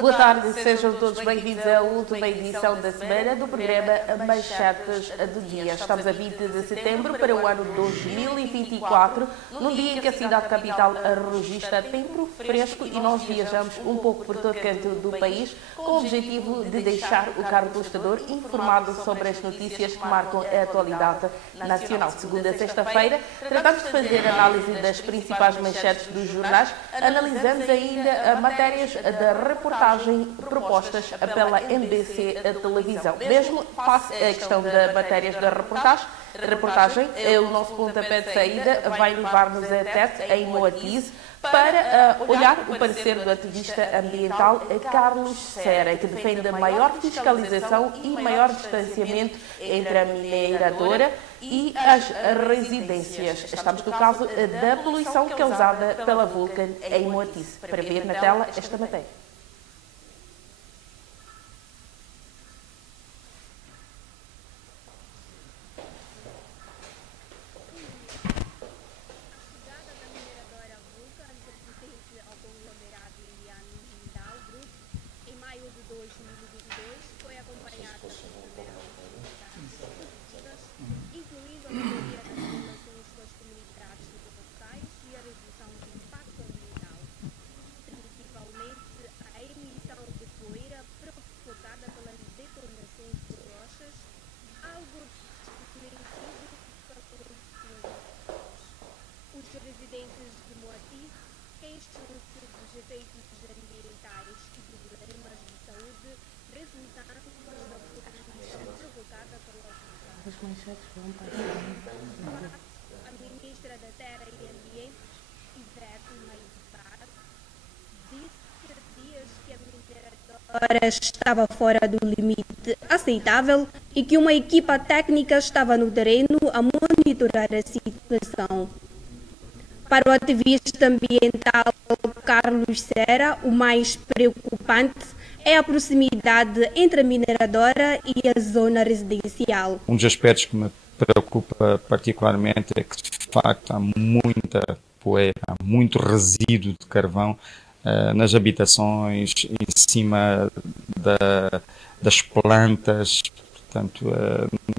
boa tarde, sejam todos bem-vindos à última edição da semana do programa Manchetes do Dia. Estamos a 20 de setembro para o ano 2024, num dia em que a cidade capital registra tempo fresco e nós viajamos um pouco por todo canto do país com o objetivo de deixar o caro telespectador informado sobre as notícias que marcam a atualidade nacional. Segunda a sexta-feira, tratamos de fazer análise das principais manchetes dos jornais, analisamos ainda matérias da reportagem propostas pela MBC Televisão. Mesmo face à questão das matérias da reportagem, o nosso pontapé de saída vai levar-nos a Tete, em Moatize, para olhar o parecer do ativista ambiental Carlos Serra, que defende maior fiscalização e maior distanciamento entre a mineradora e as residências. Estamos no caso da poluição causada pela Vulcan em Moatize. Para ver na tela esta matéria. A ministra da Terra e Ambiente, Ivete Maivar, disse dias que a mineradora estava fora do limite aceitável e que uma equipa técnica estava no terreno a monitorar a situação. Para o ativista ambiental Carlos Serra, o mais preocupante é a proximidade entre a mineradora e a zona residencial. Um dos aspectos que me preocupa particularmente é que, de facto, há muita poeira, há muito resíduo de carvão nas habitações, em cima das plantas, portanto,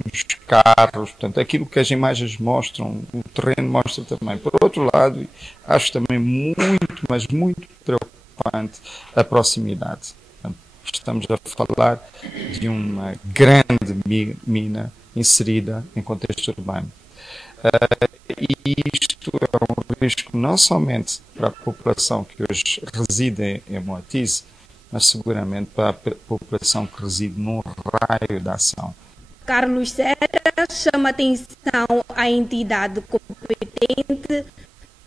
nos carros, portanto, aquilo que as imagens mostram, o terreno mostra também. Por outro lado, acho também muito, mas muito preocupante a proximidade. Portanto, estamos a falar de uma grande mina inserida em contexto urbano. E isto é um risco não somente para a população que hoje reside em Moatize, mas seguramente para a população que reside num raio de ação. Carlos Serra chama atenção à entidade competente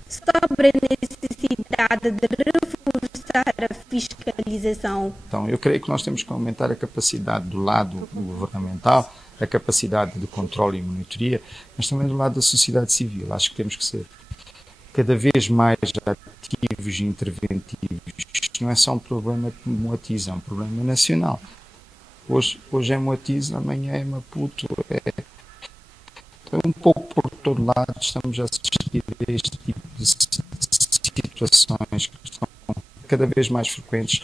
sobre a necessidade de reforçar a fiscalização. Então, eu creio que nós temos que aumentar a capacidade do lado governamental, a capacidade de controle e monitoria, mas também do lado da sociedade civil. Acho que temos que ser cada vez mais ativos e interventivos. Isto não é só um problema de Moatize, é um problema nacional. Hoje é Moatize, amanhã é Maputo, então, um pouco por todo lado estamos a assistir a este tipo de situações que estão cada vez mais frequentes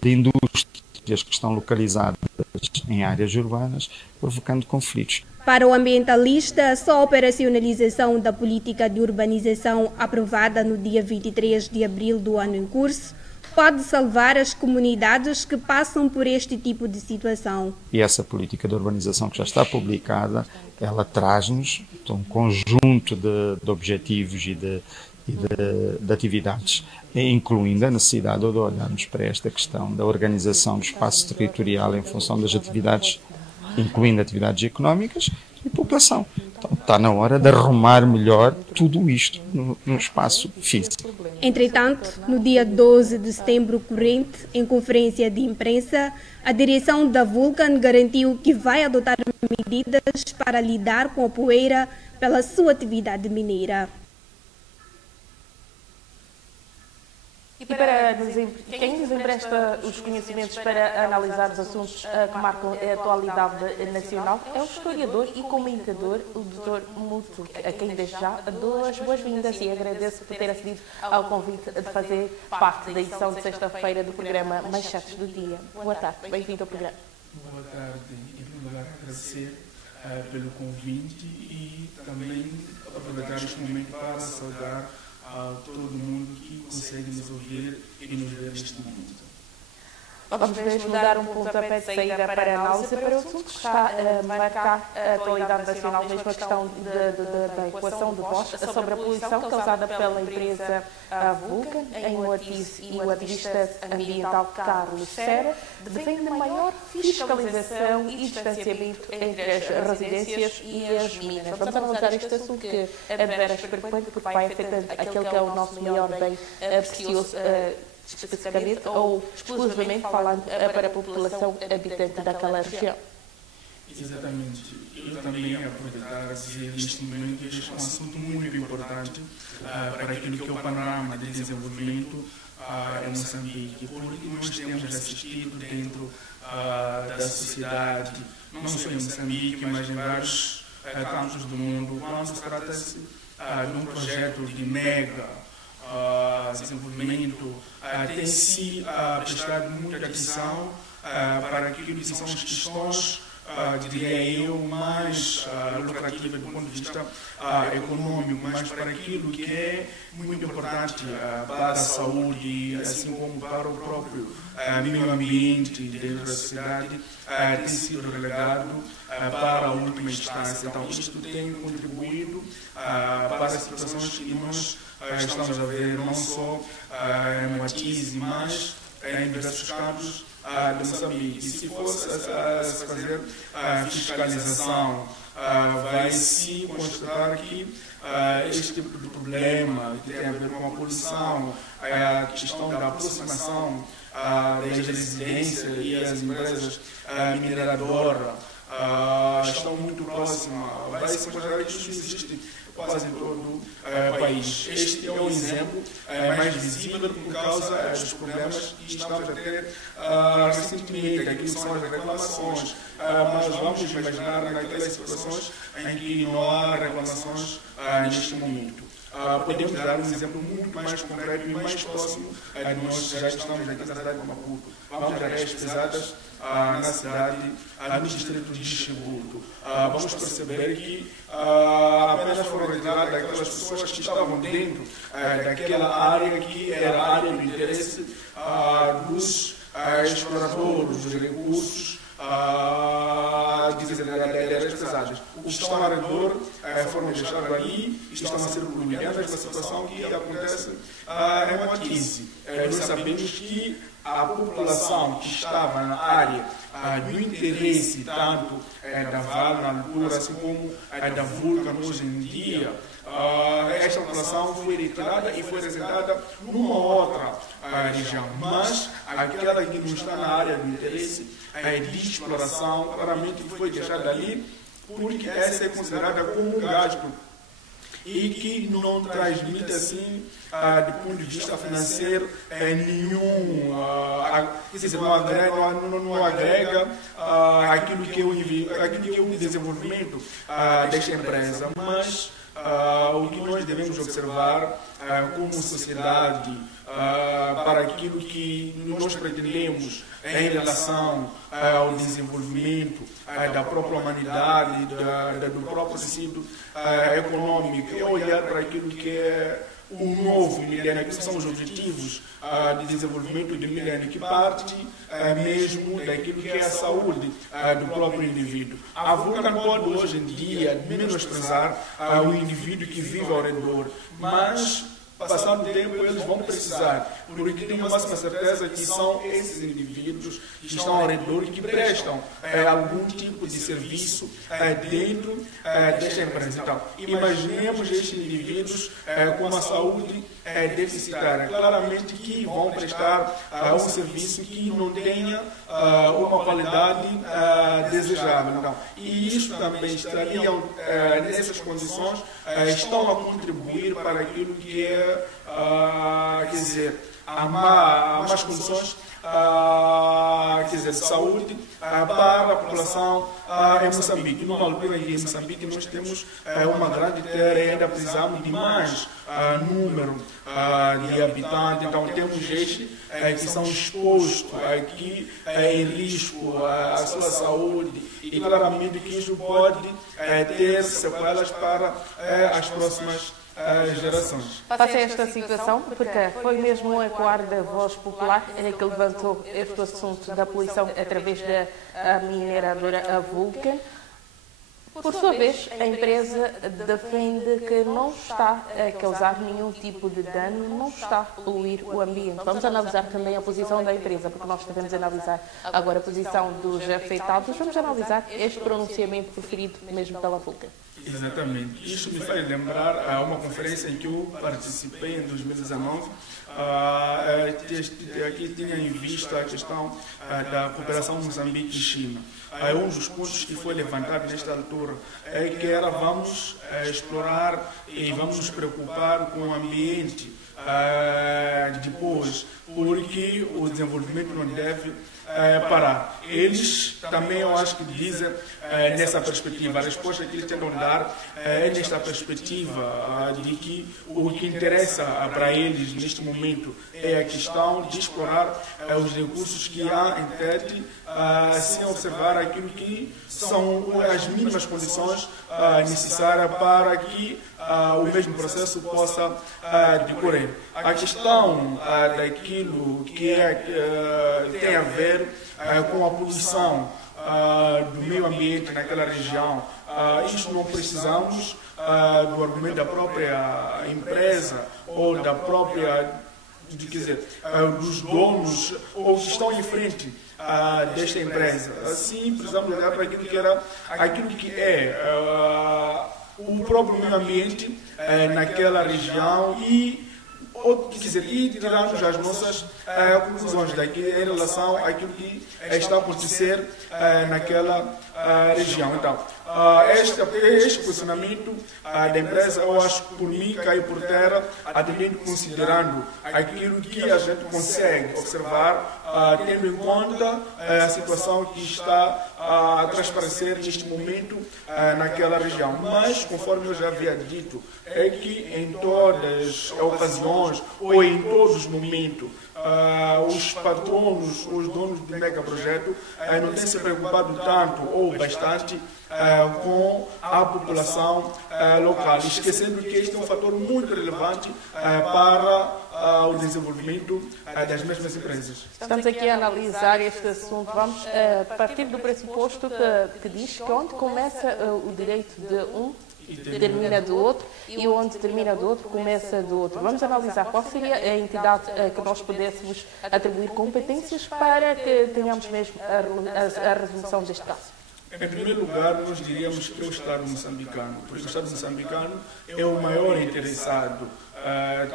de indústrias que estão localizadas em áreas urbanas, provocando conflitos. Para o ambientalista, só a operacionalização da política de urbanização aprovada no dia 23 de abril do ano em curso pode salvar as comunidades que passam por este tipo de situação. E essa política de urbanização que já está publicada, ela traz-nos um conjunto de objetivos e de atividades, incluindo a necessidade de olharmos para esta questão da organização do espaço territorial em função das atividades, incluindo atividades económicas e população. Então, está na hora de arrumar melhor tudo isto no espaço físico. Entretanto, no dia 12 de setembro corrente, em conferência de imprensa, a direção da Vulcan garantiu que vai adotar medidas para lidar com a poeira pela sua atividade mineira. E para quem nos empresta os conhecimentos para analisar os assuntos que marcam a atualidade nacional é o historiador e comentador, o Dr. Muto, a quem desde já dou as boas-vindas e agradeço por ter acedido ao convite de fazer parte da edição de sexta-feira do programa Manchetes do Dia. Boa tarde, bem-vindo ao programa. Boa tarde, em primeiro lugar agradecer pelo convite e também aproveitar este momento para saudar a todo mundo que consegue nos ouvir e nos ver neste momento. Vamos mesmo dar um pontapé de saída para a análise para o assunto que está a marcar a atualidade nacional, mesmo a questão da equação de voz sobre a poluição causada pela empresa Vulcan em Ortiz, e o ativista ambiental Carlos Serra defende maior fiscalização e distanciamento entre as residências e as minas. Vamos analisar este assunto que é de veras preocupante porque vai afetando aquele que é o nosso maior bem precioso, especificamente ou exclusivamente falando para a população habitante daquela região. Exatamente. Eu também aproveitar a dizer neste momento que este é um assunto muito importante para aquilo que é o panorama de desenvolvimento em Moçambique, porque nós temos assistido dentro da sociedade, não só em Moçambique, mas em vários campos do mundo, quando se trata-se de um projeto de mega desenvolvimento, tem-se prestado muita atenção para aquilo que são as questões, diria eu, mais lucrativas do ponto de vista econômico, mas para aquilo que é muito importante para a saúde, assim como para o próprio meio ambiente dentro da sociedade, tem sido relegado para a última instância. Então, isto tem contribuído para as situações que nós estamos a ver, não só em Moatize, mas em diversos campos de Moçambique. Se fosse se fazer fiscalização, vai-se constatar que este tipo de problema que tem a ver com a poluição, a questão da aproximação das residências e as empresas mineradoras estão muito próximas, vai-se constatar que isto existe quase em todo o país. Este é um exemplo mais visível por causa dos problemas que estamos a ter recentemente, aqui são as reclamações, mas vamos imaginar naquelas situações em que não há reclamações neste momento. Podemos dar um exemplo muito mais concreto e mais próximo de nós, já estamos aqui na cidade de Maputo. Vamos às pesadas na cidade, no distrito de Chibuto. Vamos perceber que apenas foram retiradas aquelas pessoas que estavam dentro daquela área que era a área do interesse dos exploradores dos recursos das pesadas. Os que estão ao redor foram deixados ali e estão a ser poluídos da situação que acontece em Moatize. Nós sabemos que a população que estava na área do interesse tanto da Vale na altura, assim como da Vulcan hoje em dia, esta população foi retirada e foi representada numa outra região. Mas aquela que não está na área do interesse de exploração, claramente foi deixada ali, porque essa é considerada como um gasto e que não transmite assim, do ponto de vista financeiro, nenhum, não agrega aquilo que é o desenvolvimento desta empresa. Mas o que nós devemos observar como sociedade para aquilo que nós pretendemos em relação ao desenvolvimento da própria humanidade, do próprio tecido econômico, é olhar para aquilo que é o novo milênio, que são os objetivos de desenvolvimento do milênio, que parte mesmo daquilo que é a saúde do próprio indivíduo. A Vulcan pode hoje em dia menosprezar o indivíduo que vive ao redor, mas passado o tempo eles vão precisar, porque tenho a máxima certeza que são esses indivíduos que estão ao redor e que prestam algum tipo de serviço dentro desta empresa. Então, imaginemos estes indivíduos com uma saúde deficitária, claramente que vão prestar um serviço que não tenha uma qualidade desejável. Então, e isso também estariam, nessas condições, estão a contribuir para aquilo que é, quer dizer, há más condições quer dizer, de saúde para a população em Moçambique. Numa altura em Moçambique nós temos uma grande terra e ainda precisamos de mais número de habitantes, então temos estes que são expostos aqui em risco à sua saúde e claramente que isso pode ter sequelas para as próximas gerações. Face a esta situação, porque foi mesmo um ecoar da voz popular que levantou este assunto da poluição através da mineradora Vulcan. Por sua vez, a empresa defende que não está a causar nenhum tipo de dano, não está a poluir o ambiente. Vamos analisar também a posição da empresa, porque nós devemos analisar agora a posição dos afetados. Vamos analisar este pronunciamento proferido mesmo pela Vulcan. Exatamente. Isto me faz lembrar uma conferência em que eu participei em 2019. Aqui tinha em vista a questão da cooperação Moçambique e China. Um dos pontos que foi levantado nesta altura é que vamos explorar e vamos nos preocupar com o ambiente depois, porque o desenvolvimento não deve parar. Eles também, eu acho que dizem nessa perspectiva, a resposta que eles tentam dar é nesta perspectiva de que o que interessa para eles neste momento é a questão de explorar os recursos que há em Tete, sem observar aquilo que são as mínimas condições necessárias para que o mesmo processo possa decorrer. A questão daquilo que tem a ver com a poluição do meio ambiente naquela região, isso não precisamos do argumento da própria empresa ou da própria, quer dizer, dos donos ou que estão em frente desta empresa. Assim, precisamos olhar para aquilo que é o próprio meio ambiente naquela região e tirarmos as nossas conclusões daqui em relação àquilo que está a acontecer naquela região. Então, este posicionamento da empresa, eu acho que por mim caiu por terra, atendendo, considerando aquilo que a gente consegue observar, tendo em conta a situação que está a transparecer neste momento naquela região. Mas, conforme eu já havia dito, é que em todas as ocasiões ou em todos os momentos, os patronos, os donos do megaprojeto não têm se preocupado tanto ou bastante com a população local, esquecendo que este é um fator muito relevante para o desenvolvimento das mesmas empresas. Estamos aqui a analisar este assunto. Vamos partir do pressuposto que diz que onde começa o direito de um termina do outro e onde termina do outro começa do outro. Vamos analisar qual seria a entidade que nós pudéssemos atribuir competências para que tenhamos mesmo a resolução deste caso. Em primeiro lugar, nós diríamos que é o Estado moçambicano, porque o Estado moçambicano é o maior interessado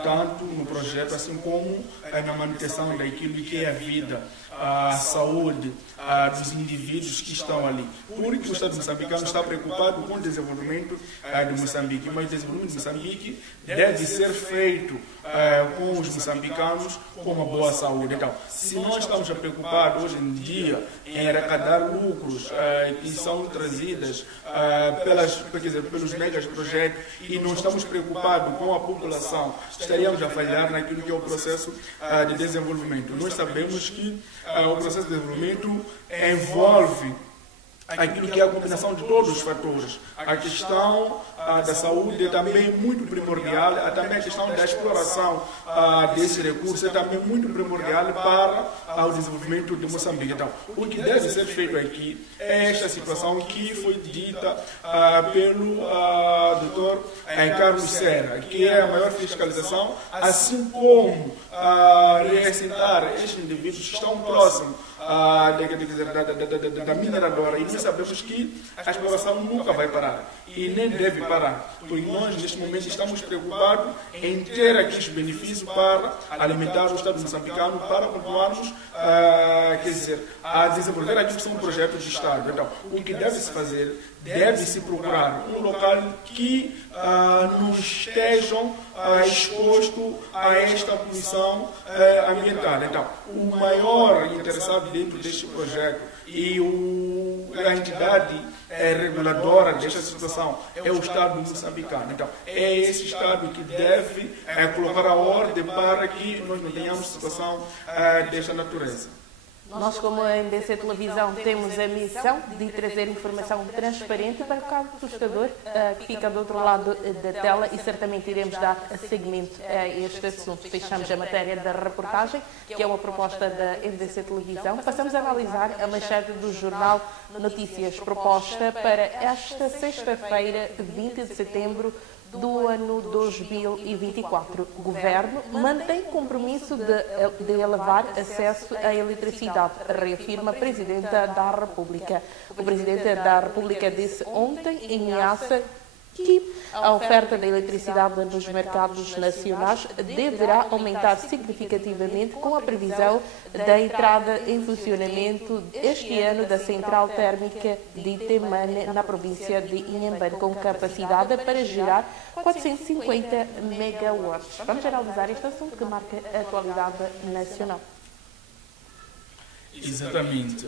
tanto no projeto, assim como na manutenção daquilo que é a vida, a saúde dos indivíduos que estão ali. Porque o Estado moçambicano está preocupado com o desenvolvimento de Moçambique, mas o desenvolvimento de Moçambique deve ser feito com os moçambicanos com uma boa saúde. Então, se nós estamos preocupados hoje em dia em arrecadar lucros que são trazidos pelos megas projetos e não estamos preocupados com a população, estaríamos a falhar naquilo que é o processo de desenvolvimento. Nós sabemos que o processo de desenvolvimento envolve aquilo que é a combinação de todos os fatores. A questão da saúde é também muito primordial, também a questão da exploração desse recurso é também muito primordial para o desenvolvimento de Moçambique. Então, o que deve ser feito aqui é esta situação que foi dita pelo Dr. Carlos Serra, que é a maior fiscalização, assim como reassentar estes indivíduos que estão próximos da mineradora, e nós sabemos que a exploração nunca vai parar e nem deve parar, porque nós neste momento estamos preocupados em ter aqui os benefícios para alimentar o Estado moçambicano, para continuarmos a desenvolver aquilo que são projetos de Estado. Então, o que deve-se fazer, deve-se procurar um local que não estejam exposto a esta poluição ambiental. Então, o maior interessado dentro deste projeto e a entidade reguladora desta situação é o Estado moçambicano. Então, é esse Estado que deve colocar a ordem para que nós não tenhamos situação desta natureza. Nós, como a NDC Televisão, temos a missão de trazer informação transparente para o caso assustador que fica do outro lado da tela e certamente iremos dar seguimento a este assunto. Fechamos a matéria da reportagem, que é uma proposta da NDC Televisão. Passamos a analisar a manchete do jornal Notícias proposta para esta sexta-feira, 20 de setembro, do ano 2024. O Governo mantém compromisso de elevar acesso à eletricidade, reafirma a Presidenta da República. O Presidente da República disse ontem em Niassa que a oferta da eletricidade nos mercados nacionais deverá aumentar significativamente com a previsão da entrada em funcionamento este ano da central térmica de Temane, na província de Inhambane, com capacidade para gerar 450 megawatts. Vamos analisar este assunto que marca a atualidade nacional. Exatamente.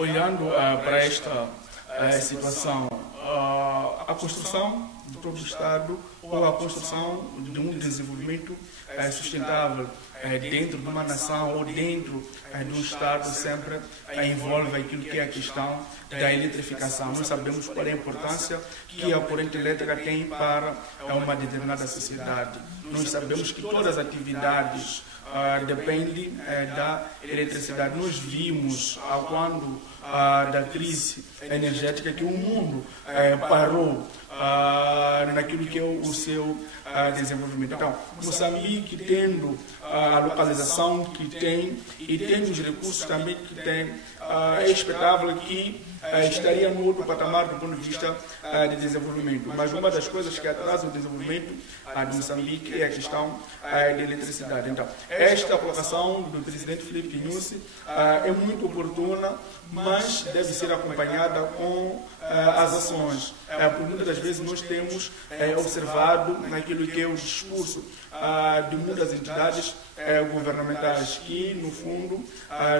Olhando para esta situação, a construção de todo o Estado ou a construção de um desenvolvimento sustentável dentro de uma nação ou dentro de um Estado sempre envolve aquilo que é a questão da eletrificação. Nós sabemos qual é a importância que a corrente elétrica tem para uma determinada sociedade. Nós sabemos que todas as atividades dependem da eletricidade. Nós vimos quando da crise energética que o mundo parou naquilo que é o seu desenvolvimento. Então, Moçambique, tendo a localização que tem e tendo os recursos também que tem, é expectável que estaria no outro patamar do ponto de vista de desenvolvimento. Mas uma das coisas que atrasa o desenvolvimento de Moçambique é a questão da eletricidade. Então, esta colocação do presidente Filipe Nyusi é muito oportuna, mas deve ser acompanhada com as ações. Por muitas das vezes nós temos observado naquilo que é o discurso de muitas entidades governamentais que, no fundo,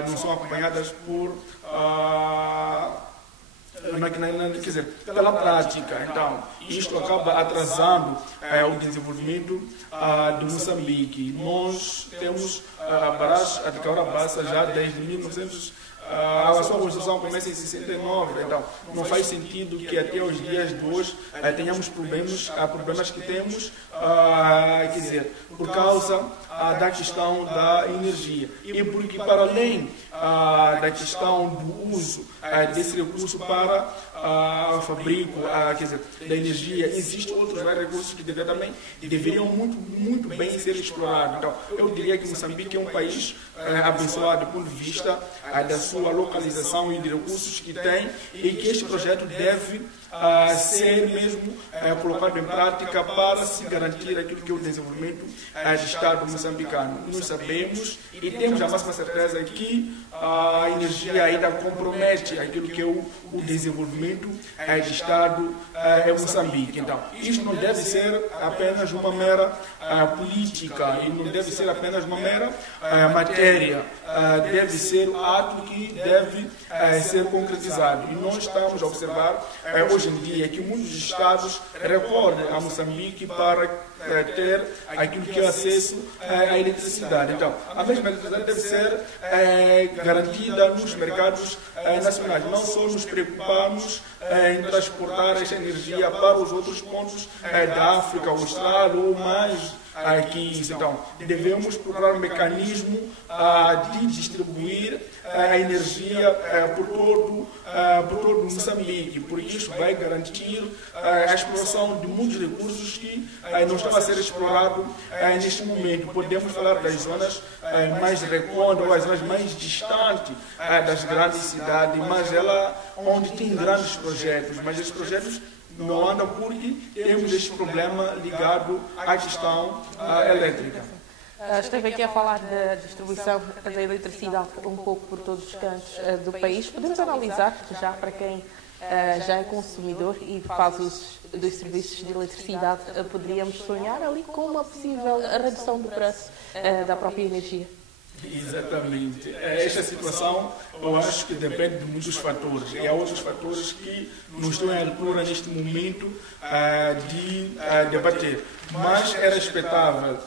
não são acompanhadas por quer dizer, pela prática. Então, isto acaba atrasando o desenvolvimento de Moçambique. Nós temos a Ticaura Bassa já desde 1900. A sua construção começa em 69, então não faz sentido que até os dias de hoje tenhamos problemas que temos, quer dizer, por causa da questão da energia. E porque, para além da questão do uso desse recurso para o fabrico, quer dizer, da energia, existem outros vários recursos que deveriam muito bem ser explorados. Então, eu diria que Moçambique é um país abençoado do ponto de vista da sua localização e de recursos que tem, e que este projeto deve ser mesmo colocado em prática para se garantir aquilo que é o desenvolvimento do Estado moçambicano. Nós sabemos e temos a máxima certeza que a energia ainda compromete aquilo que é o desenvolvimento do Estado Moçambique. Então, isto não deve ser apenas uma mera política e não deve ser apenas uma mera matéria, deve ser um ato que deve ser concretizado. E nós estamos a observar hoje em dia que muitos estados recorrem a Moçambique para ter aquilo que é acesso à eletricidade. Então, a mesma eletricidade deve ser garantida nos mercados nacionais. Não só nos preocupamos em transportar esta energia para os outros pontos da África Austral ou mais aqui. Então, devemos procurar um mecanismo de distribuir a energia por todo Moçambique, porque isso vai garantir a exploração de muitos recursos que não estão a ser explorados neste momento. Podemos falar das zonas mais recônditas, as zonas mais distantes das grandes cidades, mas onde tem grandes projetos, mas esses projetos não andam porque temos este problema ligado à questão elétrica. Esteve aqui a falar da distribuição da eletricidade um pouco por todos os cantos do país. Podemos analisar, já para quem já é consumidor e faz uso dos serviços de eletricidade, poderíamos sonhar ali com uma possível redução do preço da própria energia. Exatamente. Esta situação, eu acho que depende de muitos fatores. E há outros fatores que não estão à altura neste momento de debater. Mas era expectável,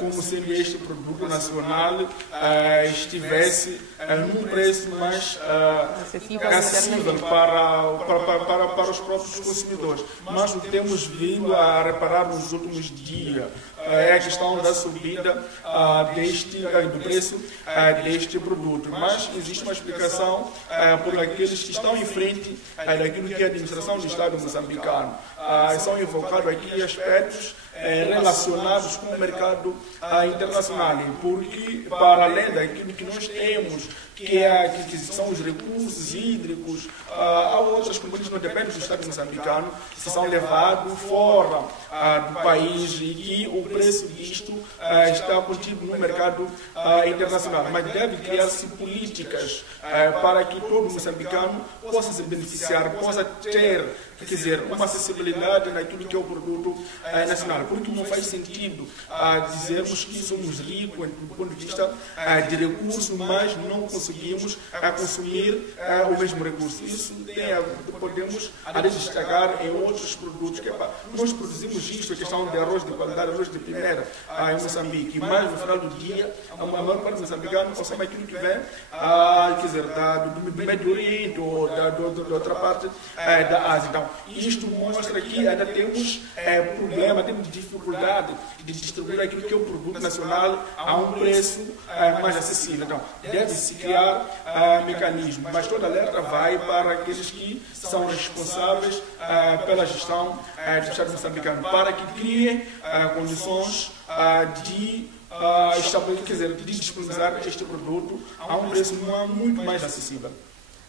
como sendo este produto nacional estivesse num preço mais acessível para os próprios consumidores. Mas o que temos vindo a reparar nos últimos dias é a questão da subida do preço deste produto. Mas existe uma explicação por aqueles que estão em frente daquilo que é a administração do Estado moçambicano. São evocados aqui aspectos relacionados com o mercado internacional, porque para além daquilo que nós temos, que são os recursos hídricos, há outras componentes que não dependem do Estado moçambicano, que são levados fora do país e que o preço disto está contido no mercado internacional. Mas deve criar-se políticas para que todo moçambicano possa se beneficiar, possa ter, uma acessibilidade naquilo que é o produto nacional. Porque não faz sentido dizermos que somos ricos do ponto de vista de recursos, mas não conseguimos consumir o mesmo recurso. Isso podemos destacar em outros produtos. Nós produzimos isto, a questão de arroz de qualidade, arroz de primeira em Moçambique, mas no final do dia, a maior parte do moçambicano consome aquilo que vem do Médio Oriente ou da outra parte da Ásia. Então, isto mostra que ainda temos problema, temos dificuldade de distribuir aquilo que é o produto nacional a um preço mais acessível. Então, deve-se criar mecanismos, mas toda alerta vai para aqueles que são responsáveis pela gestão do Estado moçambicano, para que criem condições de disponibilizar este produto a um preço muito mais acessível.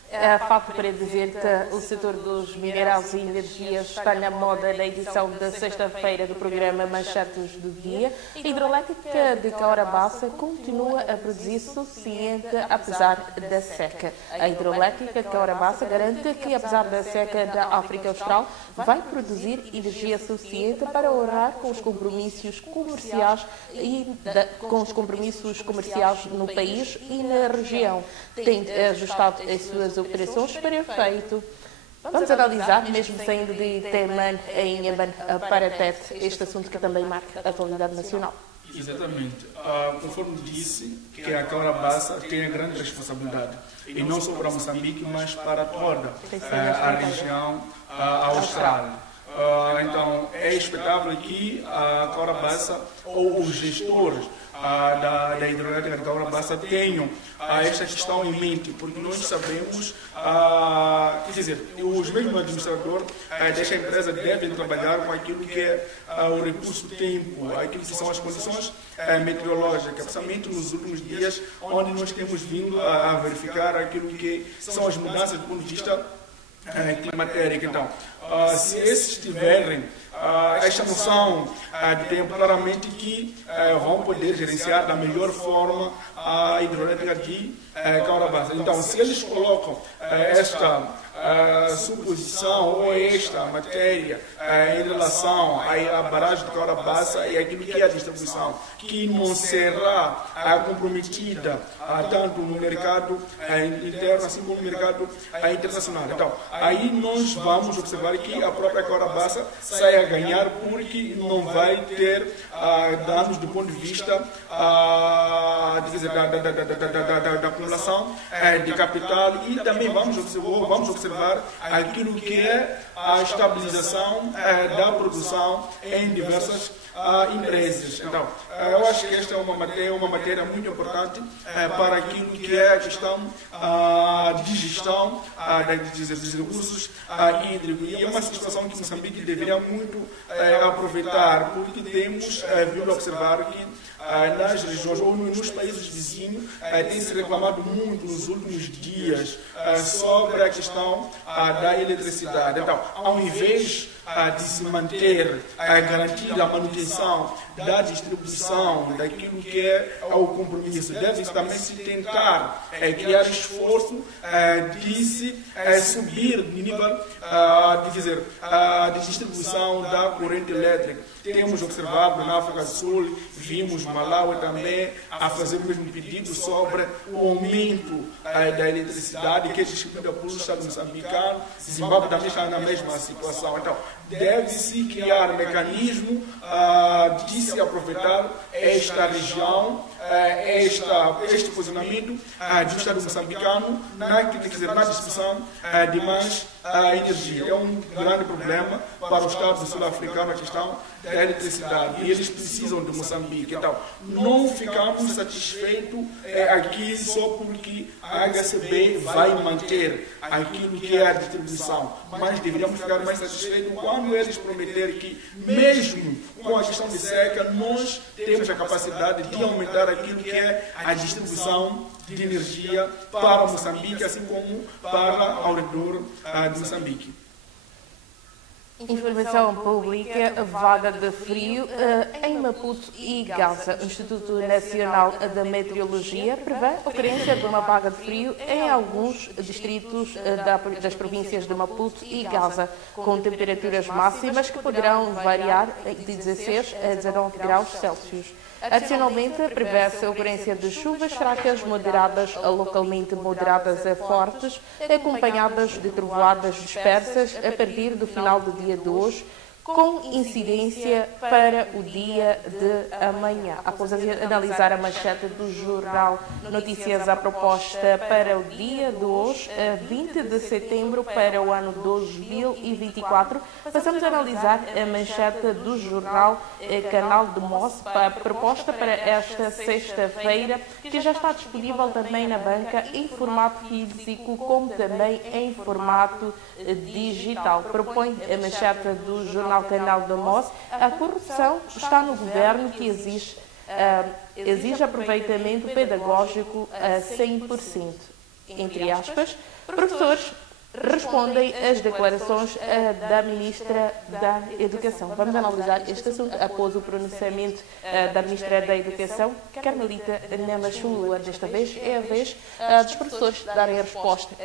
É fato para dizer que o setor dos minerais e energias está na moda na edição da sexta-feira do programa Manchetes do Dia. A hidrelétrica de Caurabaça continua a produzir suficiente apesar da seca. A hidrelétrica de Caurabaça garante que, apesar da seca da África Austral, vai produzir energia suficiente para honrar com os compromissos comerciais no país e na região. Tem ajustado as suas operações para efeito. Vamos analisar, mesmo saindo de Teman em Inhamban para Tete, este assunto que também marca a atualidade nacional. Exatamente. Conforme disse, que a Caurabaça tem a grande responsabilidade, e não só para Moçambique, mas para toda a região austral. Então, é expectável que a Caurabaça ou os gestores da hidrelétrica de Caurabaça tenham esta questão em mente, porque nós sabemos, os mesmos administradores desta empresa devem trabalhar com aquilo que é o recurso tempo, aquilo que são as condições meteorológicas, principalmente nos últimos dias, onde nós temos vindo a verificar aquilo que são as mudanças do ponto de vista climatérico. Então, se esses tiverem esta noção de tempo, claramente que vão poder gerenciar da melhor forma a hidrelétrica de Caurabaça. Então, se eles colocam esta suposição ou esta matéria em relação à barragem de Caurabaça e aquilo que é a distribuição, que não será comprometida tanto no mercado interno assim como no mercado internacional. Então, aí nós vamos observar que a própria Caurabaça sai a ganhar, porque não vai ter danos do ponto de vista da acumulação de capital, e também vamos observar aquilo que é a estabilização da produção em diversas empresas. Então, eu acho que esta é uma matéria muito importante para aquilo que é a questão de gestão dos recursos hídricos. E é uma situação que Moçambique deveria muito aproveitar, porque temos vindo a observar que nas regiões ou nos países vizinhos tem se reclamado muito nos últimos dias sobre a questão da eletricidade. Então, ao invés de se manter, garantir a manutenção da distribuição daquilo que é o compromisso, deve-se também se tentar criar esforço de se subir o nível de distribuição da corrente elétrica. Temos observado na África do Sul, vimos Malawi também a fazer o mesmo pedido sobre o aumento da eletricidade que é distribuída pelo Estado moçambicano. Zimbábue também está na mesma situação. Então, deve-se criar um mecanismo de se aproveitar esta região, este posicionamento do Estado moçambicano na distribuição de mais energia. É um grande problema para o Estado sul-africano a questão da eletricidade e eles precisam de Moçambique. Então, não ficamos satisfeitos aqui só porque a HCB vai manter aquilo que é a distribuição, mas deveríamos ficar mais satisfeitos quando eles prometerem que, mesmo com a questão de seca, nós temos a capacidade de aumentar aquilo que é a distribuição de energia para Moçambique, assim como para ao redor de Moçambique. Informação pública, vaga de frio em Maputo e Gaza. O Instituto Nacional da Meteorologia prevê a ocorrência de uma vaga de frio em alguns distritos das províncias de Maputo e Gaza, com temperaturas máximas que poderão variar de 16 a 19 graus Celsius. Adicionalmente, prevê-se a ocorrência de chuvas fracas moderadas a localmente moderadas a fortes, acompanhadas de trovoadas dispersas a partir do final do dia de hoje, com incidência para o dia de amanhã. Após analisar a manchete do jornal Notícias, a proposta para o dia de hoje, 20 de setembro para o ano 2024, passamos a analisar a manchete do jornal Canal de Moço, a proposta para esta sexta-feira, que já está disponível também na banca em formato físico, como também em formato digital. Propõe a manchete do jornal Canal de Moço: a corrupção está no governo que exige aproveitamento pedagógico a 100%. Entre aspas, professores respondem às declarações da Ministra da Educação. Vamos analisar este assunto após o pronunciamento da Ministra da Educação, Carmelita Namachulua. Desta vez é a vez dos professores darem a resposta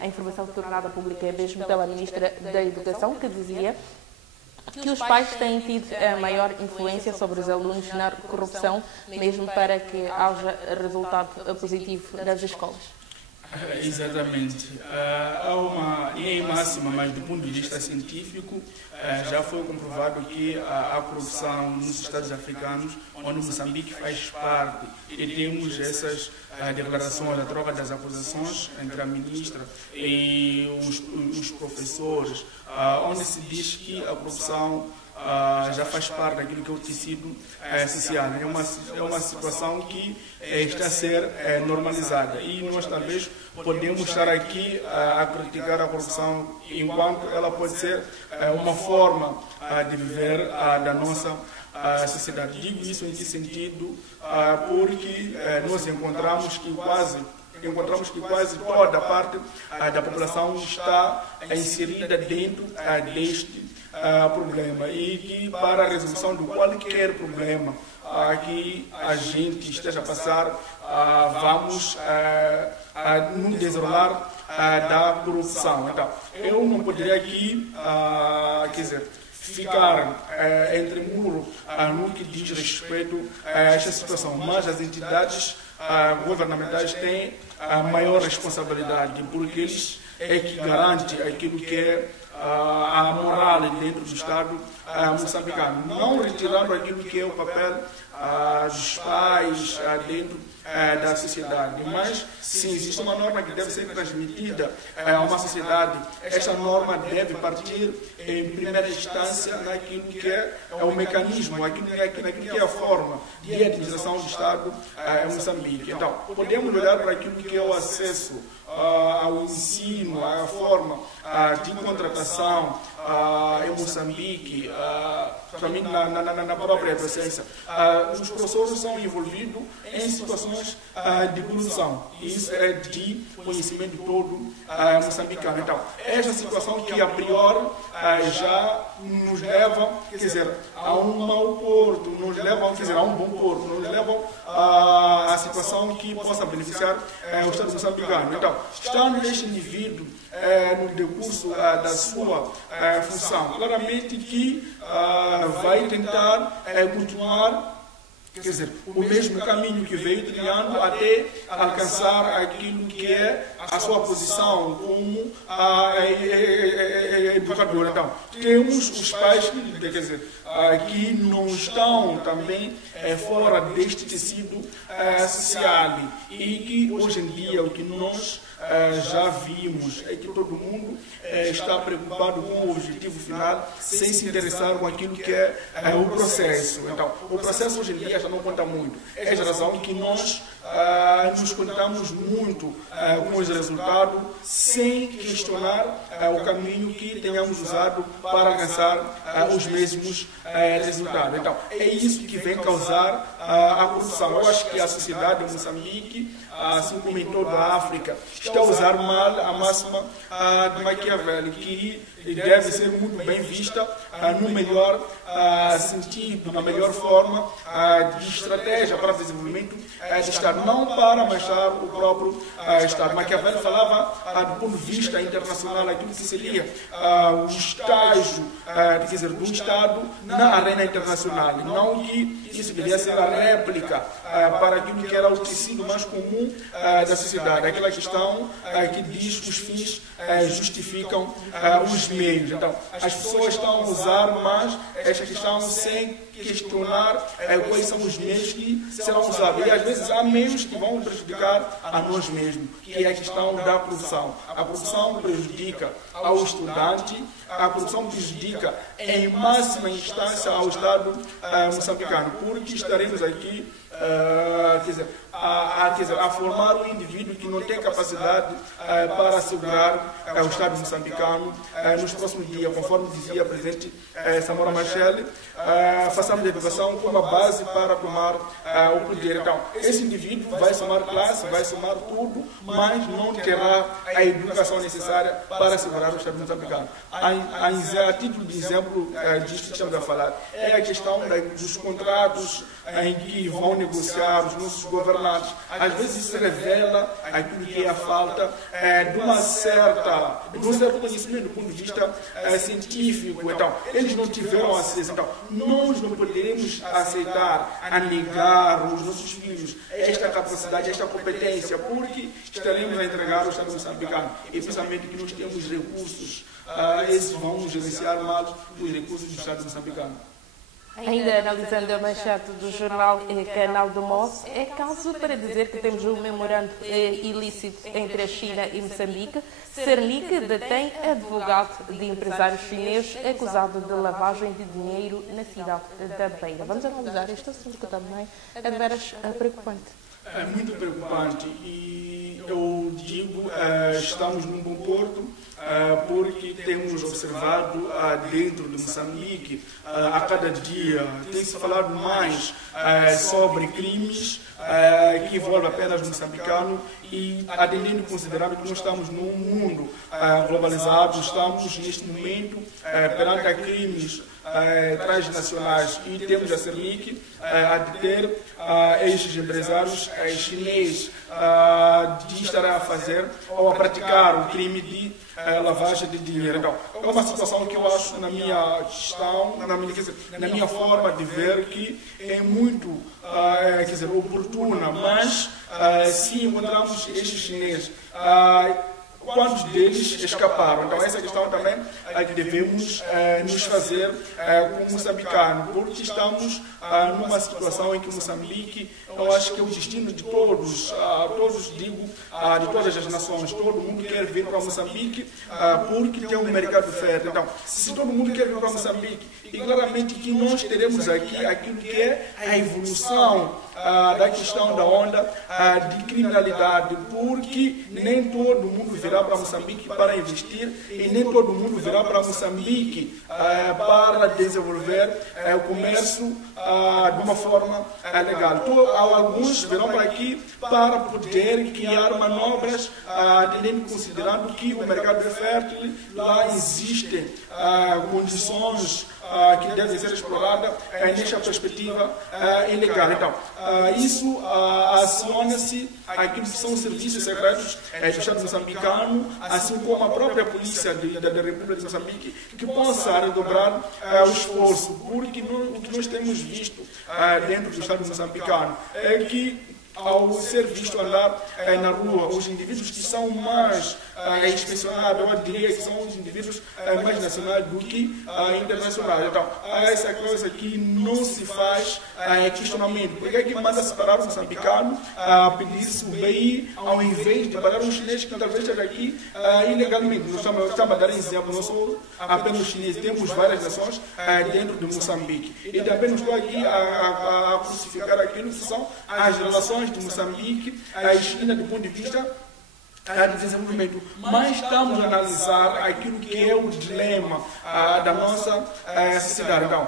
à informação tornada pública mesmo pela Ministra da Educação, que dizia que os pais têm tido a maior influência sobre os alunos na corrupção, mesmo para que haja resultado positivo nas escolas. Exatamente. Há uma linha máxima, mas do ponto de vista científico, já foi comprovado que há corrupção nos Estados africanos, onde Moçambique faz parte, e temos essas declarações, a troca das acusações entre a ministra e os professores, onde se diz que a corrupção já faz parte daquilo que é o tecido social. É uma situação que está a ser normalizada e nós talvez podemos estar aqui a criticar a corrupção enquanto ela pode ser uma forma de viver da nossa sociedade. Digo isso em que sentido? Porque nós encontramos que quase toda a parte da população está inserida dentro deste problema e que para a resolução de qualquer problema que a gente esteja a passar, vamos nos desenrolar da corrupção. Então, eu não poderia aqui, ficar entre muro no que diz respeito a esta situação, mas as entidades governamentais têm a maior responsabilidade, porque eles é que garante aquilo que é a moral dentro do Estado moçambicano, não retirando aquilo que é o papel dos pais dentro da sociedade. Mas, sim, existe uma norma que deve ser transmitida a uma sociedade. Esta norma deve partir, em primeira instância, naquilo que é o mecanismo, naquilo que é a forma de administração do Estado em Moçambique. Então, podemos olhar para aquilo que é o acesso ao ensino, à forma de contratação em Moçambique, também na própria adolescência. Os professores são envolvidos em situações de corrupção. Isso é de conhecimento todo moçambicano. Então, esta situação que a priori já nos leva, quer dizer, a um mau porto, nos levam, quer dizer, a um bom porto, nos levam a situação que possa beneficiar o Estado moçambicano. Então, estando este indivíduo no decurso da sua função, claramente que vai tentar continuar, quer dizer, o mesmo caminho que veio trilhando até alcançar aquilo que é a sua posição como educador. Então, temos os pais, quer dizer, que não estão também fora deste tecido social e que hoje em dia o que nós já vimos é que todo mundo está preocupado com o objetivo final sem se interessar com aquilo que é o processo. Então, o processo hoje em dia já não conta muito. É a razão que nós nos contamos muito com os resultados sem questionar o caminho que tenhamos usado para alcançar os mesmos resultados. Então, é isso que vem causar a corrupção. Eu acho que a sociedade de Moçambique, assim como em toda a África, está a usar mal a máxima de Maquiavel, que deve ser muito bem vista no melhor sentido, na melhor forma de estratégia para o desenvolvimento do Estado, não para manchar o próprio Estado. Maquiavel falava do ponto de vista internacional, aquilo que seria o estágio, quer dizer, do Estado na arena internacional, não que isso deveria ser a réplica para aquilo que era o tecido mais comum da sociedade, aquela questão que diz que os fins justificam os meios. Então, as pessoas estão a usar mais esta questão sem questionar quais são os meios que serão usados. E às vezes há meios que vão prejudicar a nós mesmos, que é a questão da corrupção. A corrupção prejudica ao estudante, a corrupção prejudica em máxima instância ao Estado moçambicano, porque estaremos aqui a formar um indivíduo que não tem capacidade para assegurar o Estado moçambicano nos próximos dias, conforme dizia a presidente Samora Machel, façamos da educação como a base para tomar o poder. Então, esse indivíduo vai somar classe, vai somar tudo, mas não terá a educação necessária para assegurar o Estado moçambicano. A título de exemplo disto que estamos a falar, é a questão dos contratos em que vão negociar os nossos governantes. Às vezes isso revela aquilo que é a falta de um certo conhecimento do ponto de vista científico. Então, eles não tiveram acesso. Então, nós não poderemos aceitar a negar aos nossos filhos esta capacidade, esta competência, porque estaremos a entregar ao Estado moçambicano. E principalmente que nós temos recursos, esses vão nos gerenciar mal os recursos do Estado moçambicano. Ainda analisando a manchete do jornal Canal do MOS, é caso para dizer que temos um memorando ilícito entre a China e Moçambique. Cernic detém advogado de empresário chinês acusado de lavagem de dinheiro na cidade da Beira. Vamos analisar este assunto que também é de veras preocupante. É muito preocupante e eu digo, estamos num bom porto, porque temos observado dentro de Moçambique, a cada dia, tem-se falado mais sobre crimes que envolvem apenas o moçambicano e atendendo e considerando que nós estamos num mundo globalizado, estamos neste momento perante a crimes transnacionais e temos a Cernic a deter estes empresários chineses de estar a fazer ou a praticar o crime de lavagem de dinheiro. Então, é uma situação que eu acho na minha gestão, na minha forma de ver, que é muito oportuna, mas se encontramos estes chineses, quantos deles escaparam? Então, essa questão também é que devemos nos fazer como moçambicano, porque estamos numa situação em que Moçambique, eu acho que é o destino de todos, digo, de todas as nações, todo mundo quer vir para Moçambique porque tem um mercado fértil. Então, se todo mundo quer vir para Moçambique, e claramente que nós teremos aqui aquilo que é a evolução da questão da onda de criminalidade, porque nem todo mundo virá virá para Moçambique para investir e nem todo mundo virá para Moçambique para desenvolver o comércio de uma forma legal. Então, alguns virão para aqui para poder criar manobras, considerando que o mercado é fértil, lá existem condições que devem ser exploradas nesta perspectiva ilegal. Então, isso aciona-se aquilo que são os serviços secretos do Estado moçambicano, assim como a própria polícia da República de Moçambique, que possa redobrar o esforço, porque o que nós temos visto dentro do Estado moçambicano é que, ao ser visto andar na rua, os indivíduos que são mais inspecionados, eu diria que são os indivíduos mais nacionais do que internacionais. Então, essa coisa que não se faz questionamento. Porque é que manda separar o moçambicano a pedir-se o BI ao invés de pagar um chinês que talvez esteja aqui ilegalmente? Nós estamos a dar exemplo, não sou apenas os chineses, temos várias nações dentro de Moçambique. E também não estou aqui a crucificar aquilo que são as relações de Moçambique e China do ponto de vista de desenvolvimento, mas estamos a analisar aquilo que é o dilema da nossa sociedade. Então,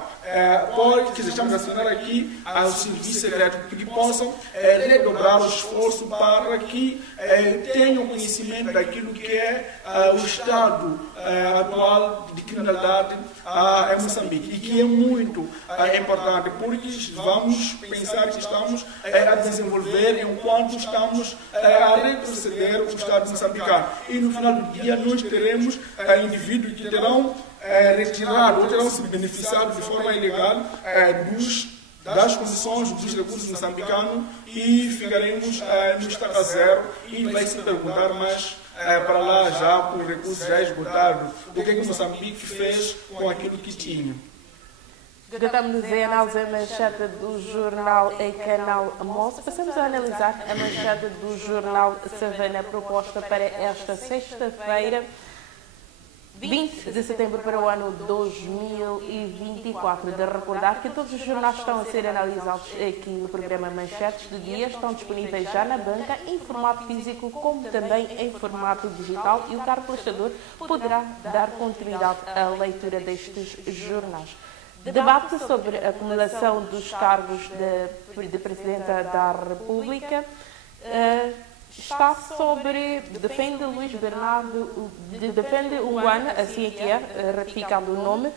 estamos a assinar aqui aos serviços secretos que possam redobrar o esforço para que tenham conhecimento daquilo que é o estado atual de criminalidade em Moçambique, e que é muito importante, porque vamos pensar que estamos a desenvolver enquanto estamos a retroceder o Estado moçambicano. E no final do dia nós teremos indivíduos que terão retirado ou terão se beneficiado de forma ilegal das condições dos recursos moçambicanos e ficaremos no estado a zero e vai se perguntar mais para lá já com os recursos já esgotados o que Moçambique fez com aquilo que tinha. Tratamos de análise a manchete do jornal em canal Moça. Passamos a analisar a manchete do jornal Savana, proposta para esta sexta-feira, 20 de setembro para o ano 2024. De recordar que todos os jornais estão a ser analisados aqui no programa Manchetes do Dia, estão disponíveis já na banca, em formato físico, como também em formato digital, e o caro prestador poderá dar continuidade à leitura destes jornais. Debate sobre a acumulação dos cargos de Presidenta da República está sobre, defende Luís Bernardo, defende Unguana, assim é que é, ratificando o nome,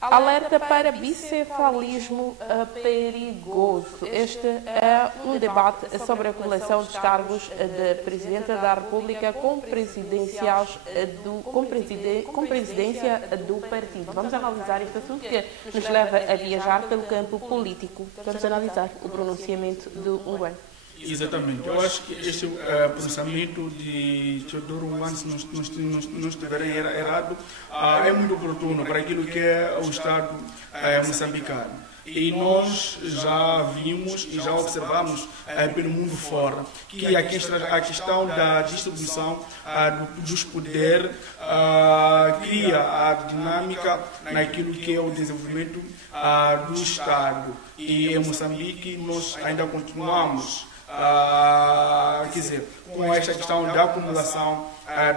alerta para bicefalismo perigoso. Este é um debate sobre a acumulação dos cargos de Presidenta da República com presidência do partido. Vamos analisar este assunto que nos leva a viajar pelo campo político. Vamos analisar o pronunciamento do Unguana. Exatamente. Eu acho que este pronunciamento de Teodoro Unguana, se não estiver errado, é muito oportuno para aquilo que é o Estado moçambicano. E nós já vimos e já observamos pelo mundo fora que a questão da distribuição dos poderes cria a dinâmica naquilo que é o desenvolvimento do Estado. E em Moçambique nós ainda continuamos com esta questão da acumulação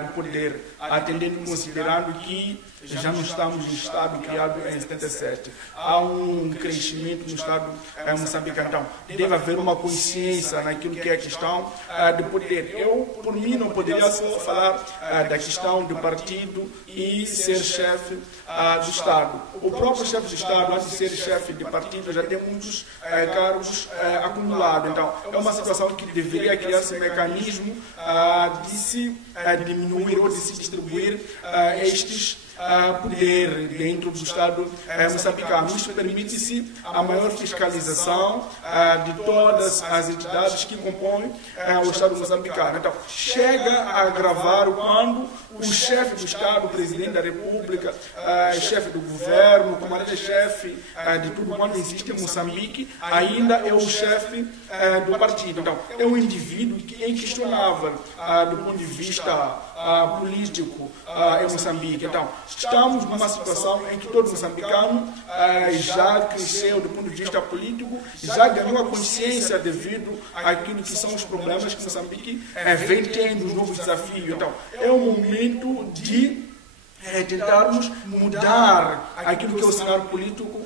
do poder, atendendo, considerando que já não estamos no Estado criado em 77. Há um crescimento no Estado moçambicano. Então, deve haver uma consciência naquilo que é a questão do poder. Eu, por mim, não poderia só falar da questão do partido e ser chefe do Estado. O próprio chefe do Estado, antes de ser chefe de partido, já tem muitos cargos acumulados. Então, é uma situação que deveria criar-se um mecanismo de se diminuir ou de se distribuir estes poder dentro do Estado moçambicano. Isto permite-se a maior fiscalização de todas as entidades que compõem o Estado moçambicano. Então, chega a agravar quando o chefe do Estado, o Presidente da República, chefe do governo, comandante-chefe de tudo quanto existe em Moçambique, ainda é o chefe do partido. Então, é um indivíduo que é inquestionável do ponto de vista político em Moçambique. Então, estamos numa situação em que todo moçambicano já cresceu do ponto de vista político, já ganhou a consciência devido àquilo que são os problemas que Moçambique vem tendo, os novos desafios. Então, é o momento de tentarmos mudar aquilo que é o cenário político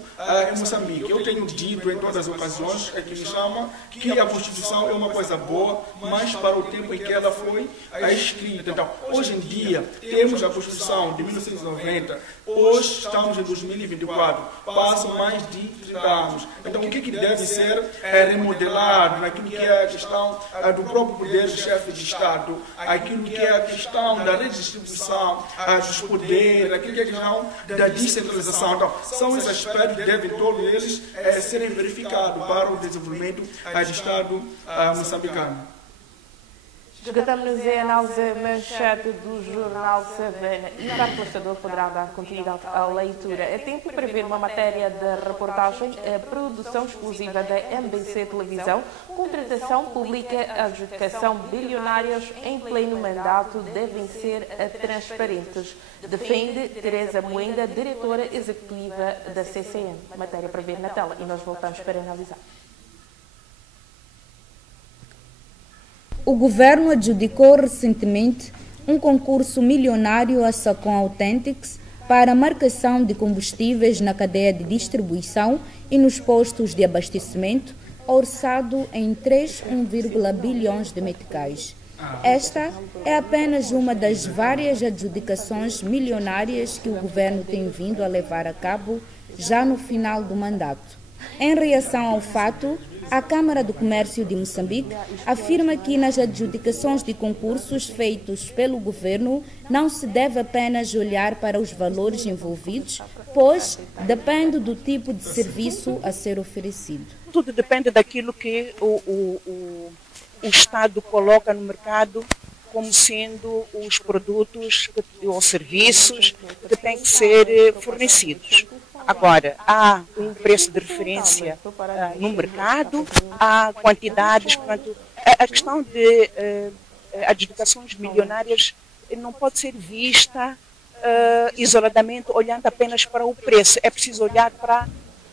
em Moçambique. Eu tenho dito em todas as ocasiões que me chama que a Constituição é uma coisa boa, mas para o tempo em que ela foi escrita. Então, hoje em dia, temos a Constituição de 1990, hoje estamos em 2024, passam mais de 30 anos. Então, o que deve ser remodelado naquilo que é a questão do próprio poder do chefe de Estado, aquilo que é a questão da redistribuição dos poderes, aquilo que é a questão da descentralização. Então, são esses aspectos que devem todos eles serem verificados para o desenvolvimento do Estado moçambicano. Esgotamos a análise manchete do jornal Savana e o caro postador poderá dar continuidade à leitura. É tempo para ver uma matéria da reportagem, a produção exclusiva da MBC Televisão, contratação pública, adjudicação bilionárias em pleno mandato devem ser transparentes. Defende Teresa Moenda, diretora executiva da CCN. Matéria para ver na tela e nós voltamos para analisar. O governo adjudicou recentemente um concurso milionário à Sacon Authentics para a marcação de combustíveis na cadeia de distribuição e nos postos de abastecimento, orçado em 3,1 bilhões de meticais. Esta é apenas uma das várias adjudicações milionárias que o governo tem vindo a levar a cabo já no final do mandato. Em reação ao fato, a Câmara do Comércio de Moçambique afirma que nas adjudicações de concursos feitos pelo governo não se deve apenas olhar para os valores envolvidos, pois depende do tipo de serviço a ser oferecido. Tudo depende daquilo que o Estado coloca no mercado como sendo os produtos ou serviços que têm que ser fornecidos. Agora, há um preço de referência no mercado, há quantidades, portanto, a questão de adjudicações milionárias não pode ser vista isoladamente, olhando apenas para o preço. É preciso olhar para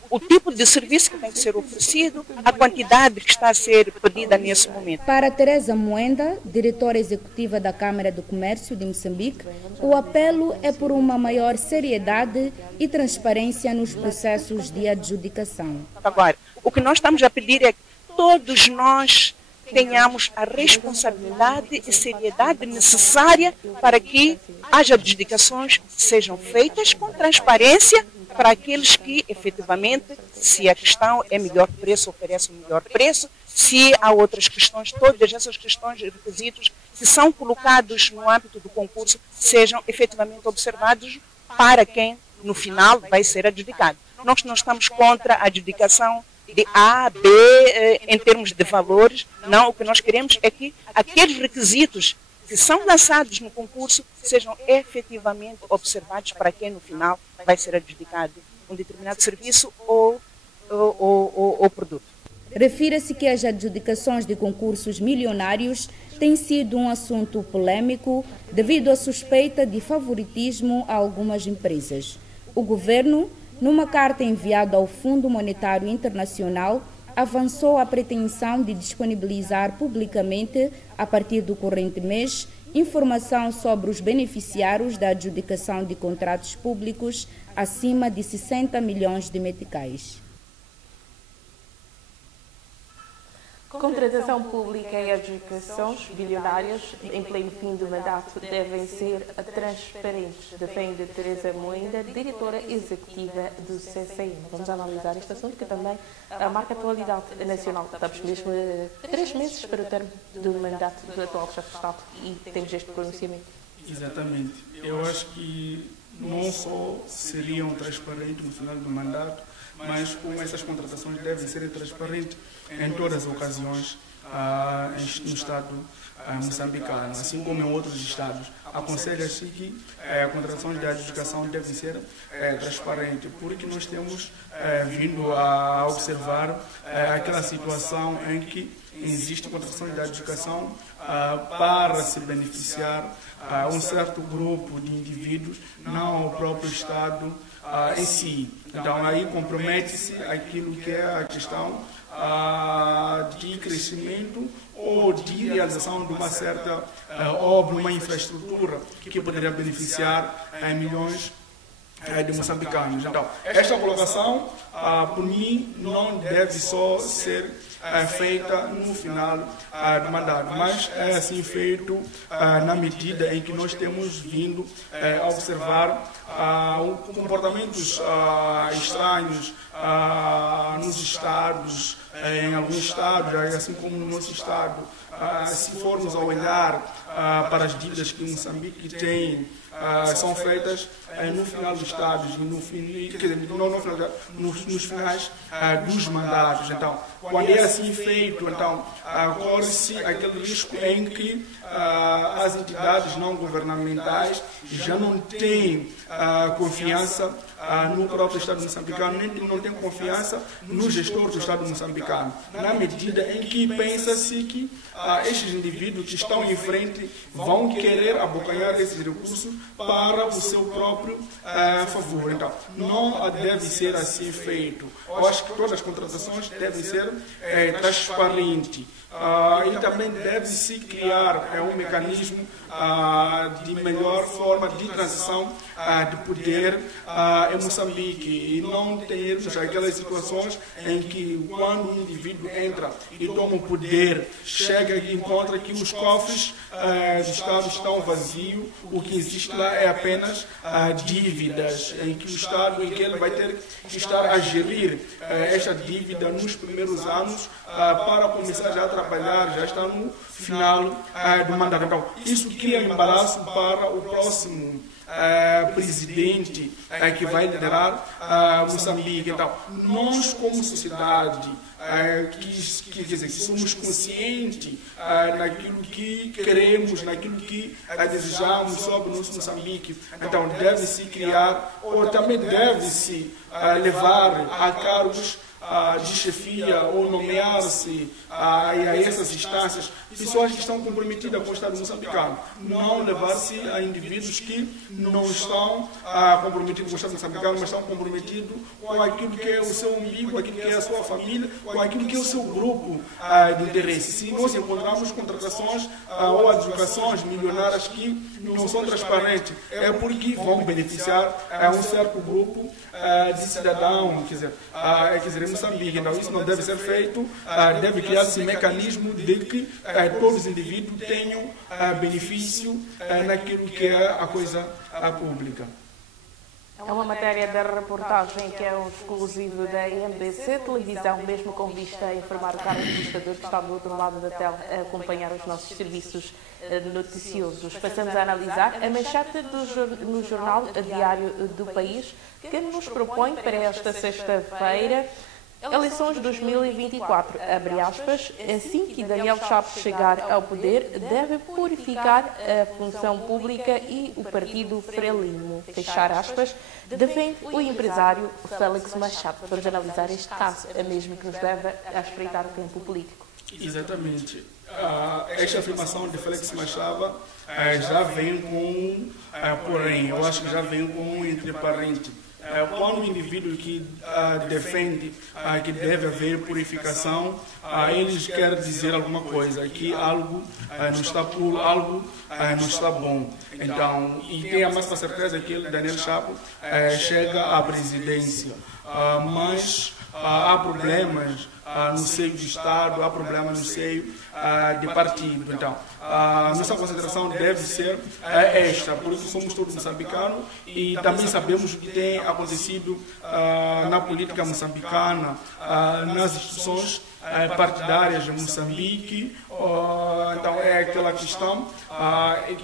o tipo de serviço que tem que ser oferecido, a quantidade que está a ser pedida nesse momento. Para Teresa Moenda, diretora executiva da Câmara do Comércio de Moçambique, o apelo é por uma maior seriedade e transparência nos processos de adjudicação. Agora, o que nós estamos a pedir é que todos nós tenhamos a responsabilidade e seriedade necessária para que as adjudicações sejam feitas com transparência para aqueles que, efetivamente, se a questão é melhor preço, oferece um melhor preço, se há outras questões, todas essas questões e requisitos que são colocados no âmbito do concurso sejam efetivamente observados para quem, no final, vai ser adjudicado. Nós não estamos contra a adjudicação de A, B, em termos de valores. Não, o que nós queremos é que aqueles requisitos que são lançados no concurso sejam efetivamente observados para quem, no final, vai ser adjudicado um determinado serviço ou produto. Refira-se que as adjudicações de concursos milionários têm sido um assunto polêmico devido à suspeita de favoritismo a algumas empresas. O governo, numa carta enviada ao Fundo Monetário Internacional, avançou a pretensão de disponibilizar publicamente, a partir do corrente mês, informação sobre os beneficiários da adjudicação de contratos públicos acima de 60 milhões de meticais. Contratação pública e adjudicações bilionárias em pleno fim do mandato devem ser transparentes, defende Teresa Moenda, diretora executiva do CCN. Vamos analisar este assunto que também marca a atualidade nacional. Estamos mesmo 3 meses para o termo do mandato do atual chefe de Estado e temos este pronunciamento. Exatamente. Eu acho que não só seriam transparentes no final do mandato, mas como essas contratações devem ser transparentes em todas as ocasiões, no Estado moçambicano, assim como em outros estados. Aconselha-se que a contratação de adjudicação deve ser transparente, porque nós temos vindo a observar aquela situação em que existe contratação de adjudicação para se beneficiar um certo grupo de indivíduos, não o próprio Estado em si. Então aí compromete-se aquilo que é a questão de crescimento ou de realização de uma certa obra, uma infraestrutura que poderia beneficiar milhões de moçambicanos. Então, esta colocação, por mim, não deve só ser feita no final do mandato, mas é assim feito na medida em que nós temos vindo a observar comportamentos estranhos nos estados, em alguns estados, assim como no nosso estado. Se formos a olhar para as dívidas que Moçambique tem, são feitas no final dos estados e nos finais dos mandatos. Então, quando é assim feito, então corre-se aquele risco em que as entidades não governamentais já não têm confiança no próprio Estado moçambicano, nem não têm confiança no gestor do Estado moçambicano, na medida em que pensa-se que estes indivíduos que estão em frente vão querer abocanhar esses recursos para o seu próprio favor. Então, não deve ser assim feito. Eu acho que todas as contratações devem ser transparentes. E também deve-se criar um mecanismo de melhor forma de transição de poder em Moçambique, e não termos aquelas situações em que quando um indivíduo entra e toma o poder, chega e encontra que os cofres do Estado estão vazios, o que existe lá é apenas dívidas, em que o Estado, em que ele vai ter que estar a gerir esta dívida nos primeiros anos para começar já a trabalhar, já está no final do mandato. Então, isso cria embaraço para o próximo presidente que vai liderar Moçambique. Então, nós como sociedade que somos conscientes naquilo que queremos, naquilo que desejamos sobre o nosso Moçambique. Então, deve-se criar, ou também deve-se levar a cargos de chefia ou nomear-se a essas instâncias pessoas que estão comprometidas com o Estado moçambicano, não levar-se a indivíduos que não estão comprometidos com o Estado moçambicano, mas estão comprometidos com aquilo que é o seu umbigo, aquilo que é a sua família, com aquilo que é o seu grupo de interesse. Se nós encontramos contratações ou adjudicações milionárias que não são transparentes, é porque vão beneficiar um certo grupo de cidadão, quer dizer, em Moçambique. Então, isso não deve ser feito, deve criar-se mecanismo de que todos os indivíduos tenham benefício naquilo que é a coisa pública. É uma matéria da reportagem que é um exclusivo da MBC Televisão, mesmo com vista a informar o caro administrador que está do outro lado da tela a acompanhar os nossos serviços noticiosos. Passamos a analisar a manchete no jornal Diário do País, que nos propõe para esta sexta-feira eleições 2024, abre aspas, assim que Daniel Chapo chegar ao poder, deve purificar a função pública e o partido Frelimo, fechar aspas, defende o empresário Félix Machado. Vamos analisar este caso, é mesmo que nos leva a espreitar o tempo político. Exatamente. Esta afirmação de Félix Machado já vem com, porém, eu acho que já vem com um entre parênteses. Quando o indivíduo que defende que deve haver purificação, eles querem dizer alguma coisa, que algo não está puro, algo não está bom. Então, e tem a máxima certeza que ele, Daniel Chapo, chega à presidência. Mas há problemas no seio do Estado, há problemas no seio de partido. Então, a nossa consideração deve ser esta, por isso somos todos moçambicanos e também sabemos o que tem acontecido na política moçambicana, nas instituições partidárias de Moçambique. Então, é aquela questão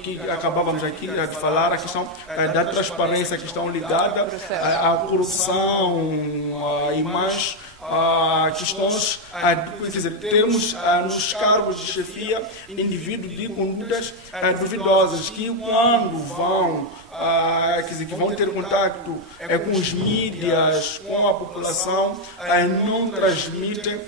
que acabávamos aqui de falar, a questão da transparência, a questão ligada à corrupção e mais questões, quer dizer, termos nos cargos de chefia indivíduos de condutas duvidosas que quando vão quer dizer, que vão ter contato com os mídias, com a população, não transmitem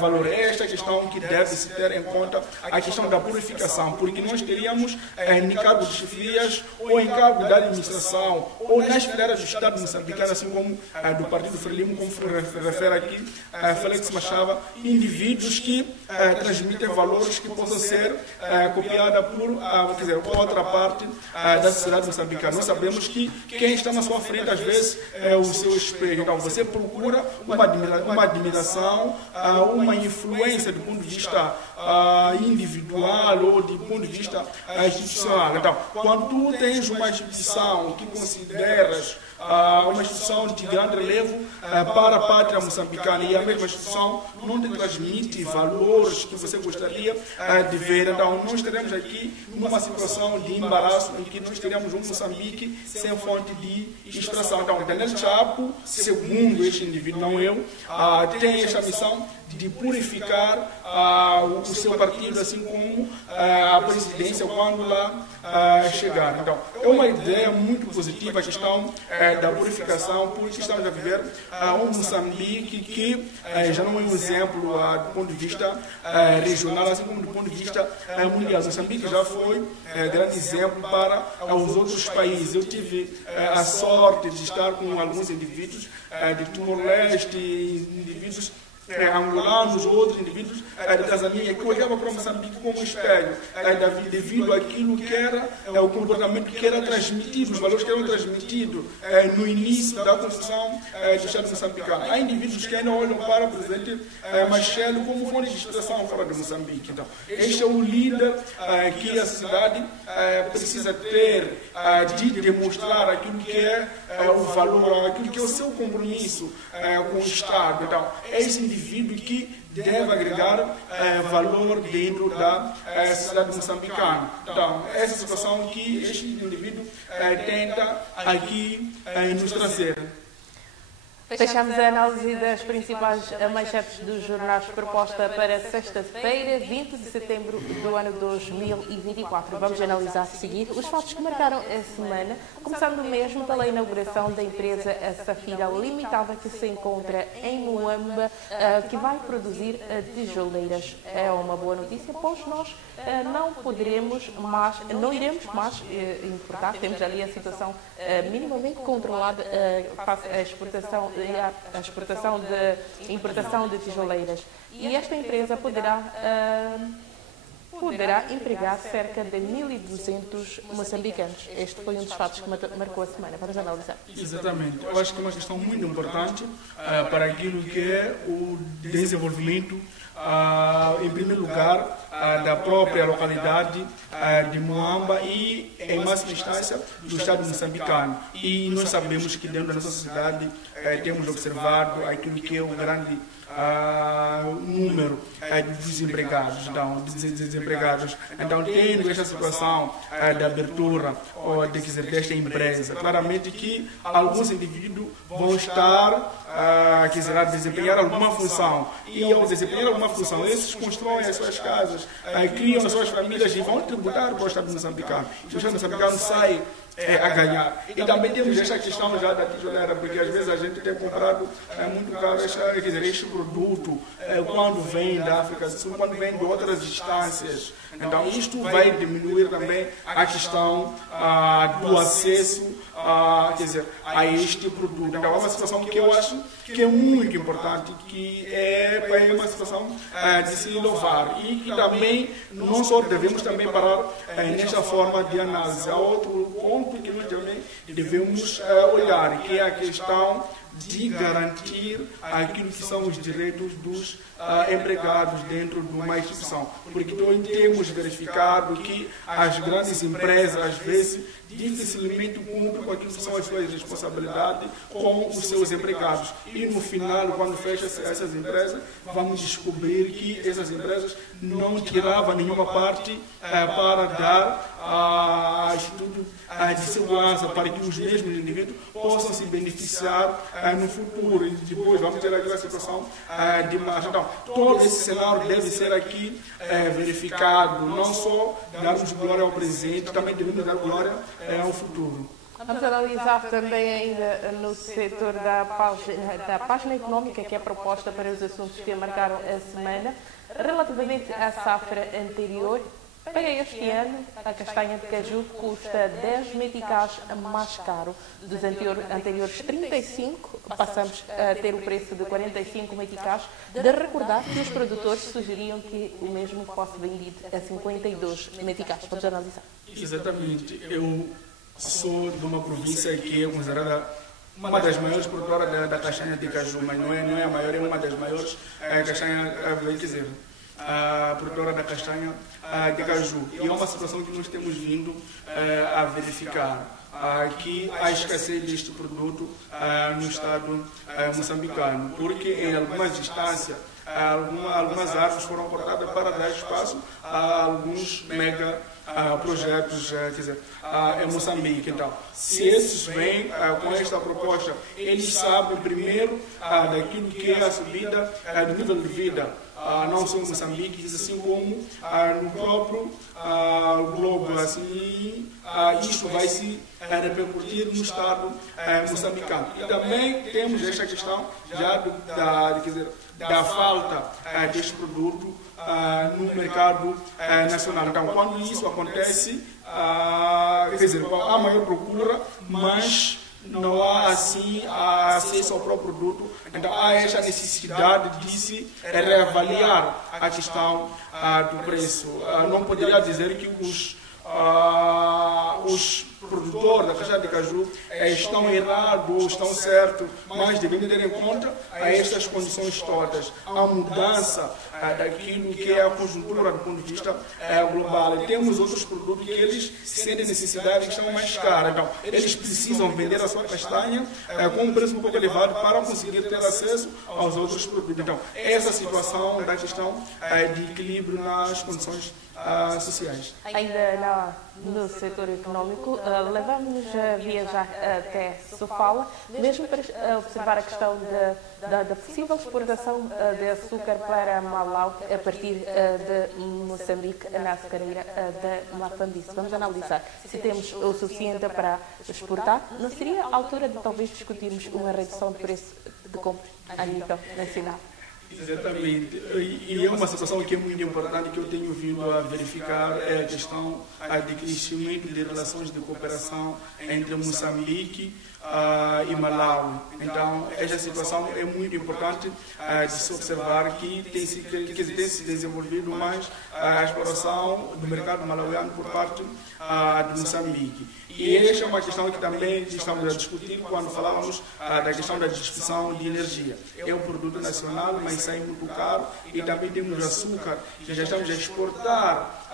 valor. Esta questão que deve-se ter em conta, a questão da purificação, porque nós teríamos em cargos de chefias ou em cargos da administração ou nas fileiras do Estado moçambicano, assim como do Partido Frelimo, como refere aqui Félix Machava, indivíduos que transmitem valores que possam ser copiados por quer dizer, outra parte da sociedade moçambicana. Nós sabemos que quem está na sua frente, às vezes, é o seu espelho. Então, você procura uma admiração, uma influência do ponto de vista individual ou do ponto de vista institucional. Então, quando tu tens uma instituição que consideras uma instituição de grande relevo para a pátria moçambicana e a mesma instituição não te transmite valores que você gostaria de ver, então nós teremos aqui uma situação de embaraço em que nós teremos um Moçambique sem fonte de extração. Então, Daniel Chapo, segundo este indivíduo, não eu, tem esta missão de purificar o seu partido, assim como a presidência, quando lá chegar. Então, é uma ideia muito positiva a questão da purificação, porque estamos a viver um Moçambique que já não é um exemplo do ponto de vista regional, assim como do ponto de vista mundial. Moçambique já foi grande exemplo para os outros países. Eu tive a sorte de estar com alguns indivíduos de Timor-Leste, indivíduos angolanos, outros indivíduos da Tanzânia, que olhavam para Moçambique como espelho, devido àquilo que era o comportamento que era transmitido, os valores que eram transmitidos no início da construção do Estado moçambicano. Há indivíduos que ainda olham para o presidente Machel como fonte de inspiração fora de Moçambique. Então, este é o líder que a sociedade precisa ter de demonstrar aquilo que é o valor, aquilo que é o seu compromisso com o Estado. Então, esse indivíduo que deve agregar valor dentro da sociedade moçambicana. Então, essa situação que este indivíduo tenta aqui nos trazer. Fechamos a análise das principais manchetes dos jornais proposta para sexta-feira, 20 de setembro do ano 2024. Vamos analisar a seguir os fatos que marcaram a semana, começando mesmo pela inauguração da empresa Safira Limitada, que se encontra em Moamba, que vai produzir tijoleiras. É uma boa notícia, pois nós não iremos mais importar. Temos ali a situação minimamente controlada face à exportação e a exportação de importação de tijoleiras. E esta empresa poderá empregar cerca de 1.200 moçambicanos. Este foi um dos fatos que marcou a semana. Vamos analisar. Exatamente. Eu acho que é uma questão muito importante para aquilo que é o desenvolvimento, em primeiro lugar, da própria localidade de Moamba e, em máxima instância, do Estado moçambicano. E nós sabemos que dentro da nossa sociedade temos observado aquilo que é o grande número de desempregados. Então, tendo esta situação de abertura ou desta empresa, claramente que alguns indivíduos vão estar a desempenhar alguma função, e ao desempenhar alguma função, esses constroem as suas casas, criam as suas famílias e vão tributar para o Estado moçambicano. O Estado moçambicano sai a ganhar. E também temos esta questão já da tijoleira, porque às vezes a gente tem comprado muito caro este produto quando vem da África do Sul, quando vem de outras distâncias. Então isto vai diminuir também a questão do acesso a este produto. Então é uma situação que eu acho que é muito importante, que é uma situação de se louvar, e que também não só devemos também parar nesta forma de análise. Há outro ponto que nós também devemos olhar, que é a questão de garantir aquilo que são os direitos dos empregados dentro de uma instituição. Porque nós temos verificado que as grandes empresas, às vezes, dificilmente cumprem com aquilo que são as suas responsabilidades com os seus empregados. E no final, quando fecham-se essas empresas, vamos descobrir que essas empresas não tiravam nenhuma parte para dar a instituto de segurança, para que os mesmos indivíduos possam se beneficiar no futuro, e depois vamos ter aquela situação de marcha. Então, todo esse cenário deve ser aqui verificado, não só darmos glória ao presente, também devemos dar glória ao futuro. Vamos analisar também ainda no setor da página econômica, que é proposta para os assuntos que marcaram a semana, relativamente à safra anterior. Para este ano, a castanha de caju custa 10 meticais mais caro. Dos anteriores 35, passamos a ter o preço de 45 meticais. De recordar que os produtores sugeriam que o mesmo fosse vendido a 52 meticais. Vamos analisar. Exatamente. Eu sou de uma província que é considerada uma das maiores produtoras da castanha de caju, mas não é a maior, é uma das maiores castanha, quer dizer, a produtora da castanha de caju. E é uma situação que nós temos vindo a verificar, que a escassez deste produto no estado moçambicano, porque em algumas instâncias algumas árvores foram cortadas para dar espaço a alguns mega projetos, quer dizer, em Moçambique. Então, se esses vêm com esta proposta, eles sabem primeiro daquilo que é a subida do nível de vida, não só em Moçambique, assim como no próprio globo. Assim, isto vai se repercutir no estado moçambicano. E também temos esta questão já da falta deste produto no mercado nacional. Então, quando isso acontece, quer dizer, há maior procura, mas não há assim acesso ao próprio produto. Então há esta necessidade de se reavaliar a questão do preço. Não poderia dizer que os produtores da castanha de caju estão errados ou estão certos, mas devem ter em conta estas condições todas. A mudança daquilo que é a conjuntura do ponto de vista global. E temos outros produtos que eles sentem necessidade que estão mais caros. Então, eles precisam vender a sua castanha com um preço um pouco elevado para conseguir ter acesso aos outros produtos. Então, essa situação da questão de equilíbrio nas condições sociais. Ainda no setor econômico, levamos-nos a viajar até Sofala, mesmo para observar a questão da possível exportação de açúcar para Malau a partir de Moçambique, na açucareira da Mafambice. Vamos analisar se temos o suficiente para exportar. Não seria a altura de talvez discutirmos uma redução de preço de compra a nível nacional? Exatamente. E é uma situação que é muito importante, que eu tenho vindo a verificar, é a questão de crescimento de relações de cooperação entre Moçambique e Malawi. Então, esta situação é muito importante de se observar que tem se desenvolvido mais a exploração do mercado malauiano por parte de Moçambique. E esta é uma questão que também estamos a discutir quando falamos da questão da distribuição de energia. É um produto nacional, mas sai muito caro, e também temos açúcar que já estamos a exportar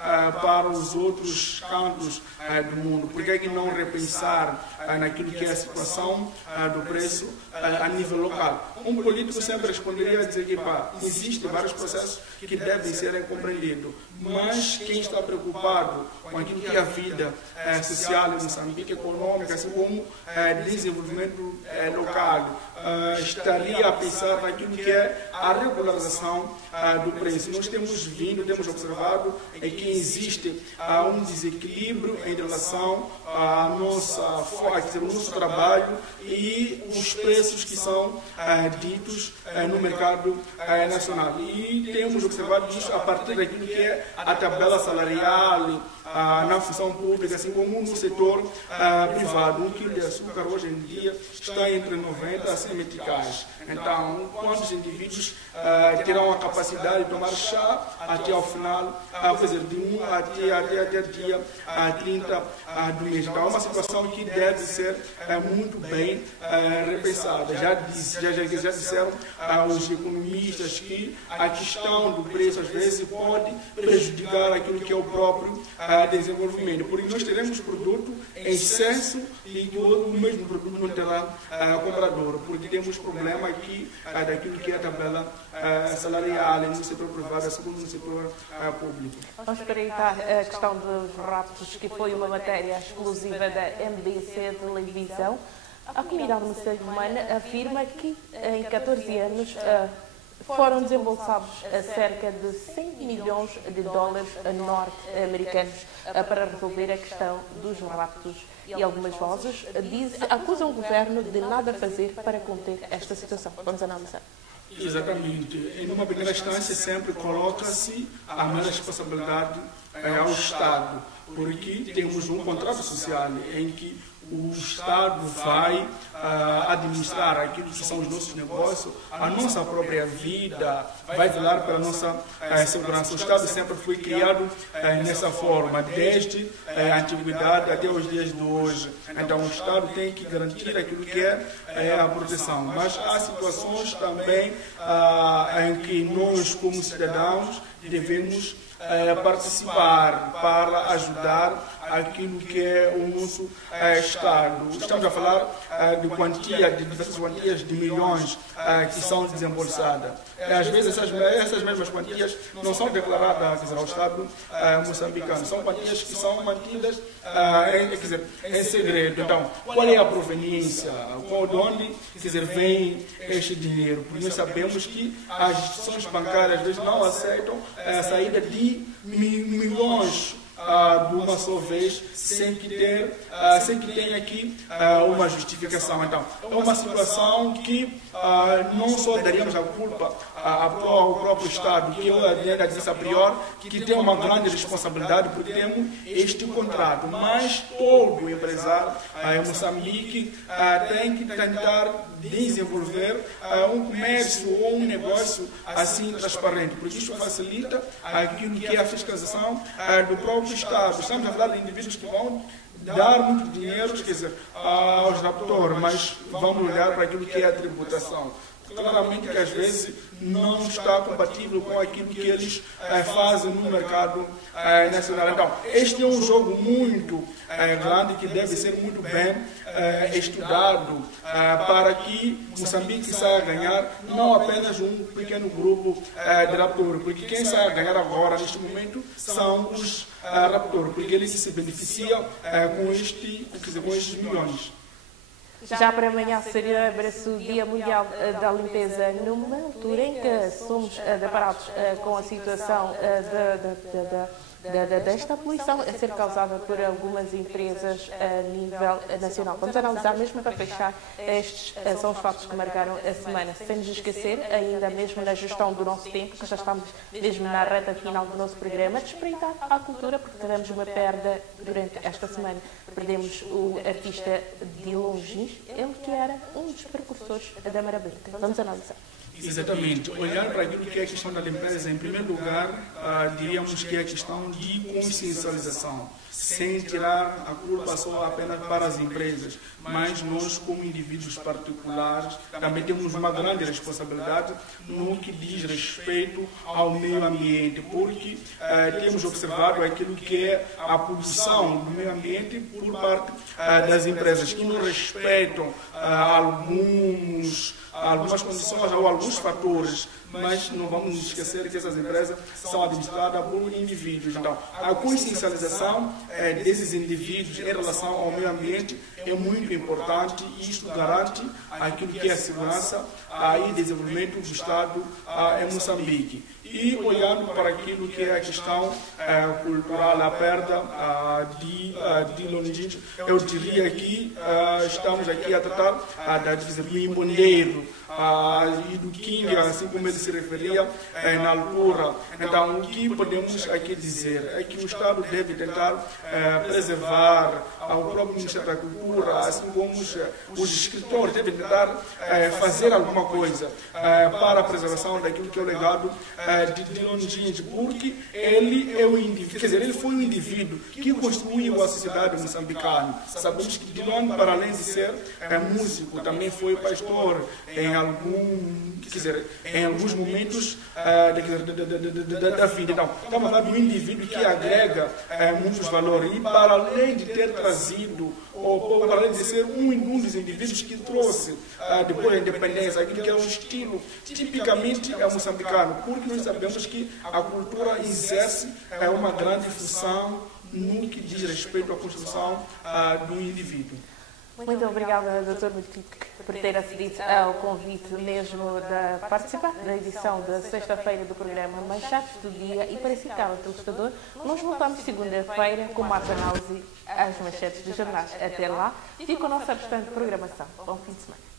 para os outros cantos do mundo. Por que é que não repensar naquilo que é a situação do preço a nível local? Um político sempre responderia a dizer que existem vários processos que devem ser compreendidos, mas quem está preocupado com aquilo que é a vida social em Moçambique, econômica, assim como desenvolvimento local, estaria a pensar naquilo que é a regularização do preço. Nós temos observado que existe um desequilíbrio em relação ao nosso trabalho e os preços que são ditos no mercado nacional. E temos observado isso a partir daquilo que é a tabela salarial na função pública, assim como no setor privado. Um quilo de açúcar hoje em dia está entre 90 a 100 meticais. Então, quantos indivíduos terão a capacidade de tomar chá até ao final, quer dizer, de 1 até dia 30 do mês? Então, é uma situação que deve ser muito bem repensada. Já disseram os economistas que a questão do preço, às vezes, pode prejudicar aquilo que é o próprio desenvolvimento. Por isso, nós teremos produto em excesso e o mesmo produto não terá comprador, porque temos problema aqui daquilo que é a tabela salarial no setor privado, assim como no setor público. Vamos espreitar a questão dos raptos, que foi uma matéria exclusiva da MBC Televisão. A comunidade muçulmana afirma que em 14 anos foram desembolsados cerca de 100 milhões de dólares norte-americanos para resolver a questão dos raptos. E algumas vozes acusam o governo de nada fazer para conter esta situação. Vamos analisar. Exatamente. Em uma primeira instância, sempre coloca-se a maior responsabilidade ao Estado, porque temos um contrato social em que o Estado vai administrar aquilo que são os nossos negócios, a nossa própria vida, vai velar pela nossa segurança. O Estado sempre foi criado nessa forma, desde a antiguidade até os dias de hoje. Então, o Estado tem que garantir aquilo que é a proteção. Mas há situações também em que nós, como cidadãos, devemos participar para ajudar aquilo que é o nosso Estado. Estamos a falar de diversas quantias de milhões que são desembolsadas. Às vezes essas mesmas quantias não são declaradas ao Estado moçambicano, são quantias que são mantidas em segredo. Então, qual é a proveniência? De onde vem este dinheiro? Porque nós sabemos que as instituições bancárias às vezes não aceitam a saída de milhões de uma só vez, sem que tenha aqui uma justificação. Então, é uma situação que não só daríamos a culpa ao próprio Estado, que eu disse a priori, que tem uma grande responsabilidade por termos este contrato, mas todo empresário em Moçambique tem que tentar desenvolver um comércio ou um negócio assim transparente, porque isso facilita aquilo que é a fiscalização do próprio Estado. Estamos a falar de indivíduos que vão dar muito dinheiro, aos raptores, mas vamos olhar para aquilo que é a tributação. Claramente que às vezes não está compatível com aquilo que eles fazem no mercado nacional. Então, este é um jogo muito grande que deve ser muito bem estudado para que Moçambique saia a ganhar, não apenas um pequeno grupo de raptores, porque quem sai a ganhar agora, neste momento, são os raptores, porque eles se beneficiam com estes milhões. Já para amanhã celebra-se o Dia Mundial da Limpeza, numa altura em que somos deparados com a situação desta poluição a ser causada por algumas empresas a nível nacional. Vamos analisar mesmo para fechar, estes são os fatos que marcaram a semana, sem nos esquecer, ainda mesmo na gestão do nosso tempo, que já estamos mesmo na reta final do nosso programa, de espreitar a cultura, porque tivemos uma perda durante esta semana. Perdemos o artista Dilon Gins, ele que era um dos precursores da Marabenta. Vamos analisar. Exatamente. Olhar para aquilo que é a questão da limpeza, em primeiro lugar, diríamos que é a questão de consciencialização, sem tirar a culpa só apenas para as empresas, mas nós, como indivíduos particulares, também temos uma grande responsabilidade no que diz respeito ao meio ambiente, porque temos observado aquilo que é a poluição do meio ambiente por parte das empresas, que não respeitam algumas condições ou alguns fatores, mas não vamos nos esquecer que essas empresas são administradas por indivíduos. Então, a consciencialização desses indivíduos em relação ao meio ambiente é muito importante e isto garante aquilo que é a segurança e desenvolvimento do Estado em Moçambique. E olhando para aquilo que é a questão cultural, a perda de Longines, eu diria que estamos aqui a tratar do Imbondeiro e do King, assim como ele se referia na altura. Então, o que podemos aqui dizer é que o Estado deve tentar preservar o próprio Ministério da Cultura, assim como os escritores devem tentar fazer alguma coisa para a preservação daquilo que é o legado de Dilon Gins, porque ele é o indivíduo, quer dizer, ele foi um indivíduo que construiu a sociedade moçambicana. Sabemos que Dilon, para além de ser músico, também foi pastor em alguns momentos da vida. Então, estamos a falar de um indivíduo que agrega muitos valores e, para além de ter trazido, ou para além de ser um dos indivíduos que trouxe, depois da independência, aquilo que é um estilo tipicamente moçambicano, porque nós sabemos que a cultura exerce uma grande função no que diz respeito à construção do indivíduo. Muito obrigada, Dr. Mesquita, por ter acedido ao convite mesmo de participar da edição da sexta-feira do programa Manchetes do Dia. E para citar o telespectador, nós voltamos segunda-feira com mais análise às manchetes dos jornais. Até lá, fica a nossa restante programação. Bom fim de semana.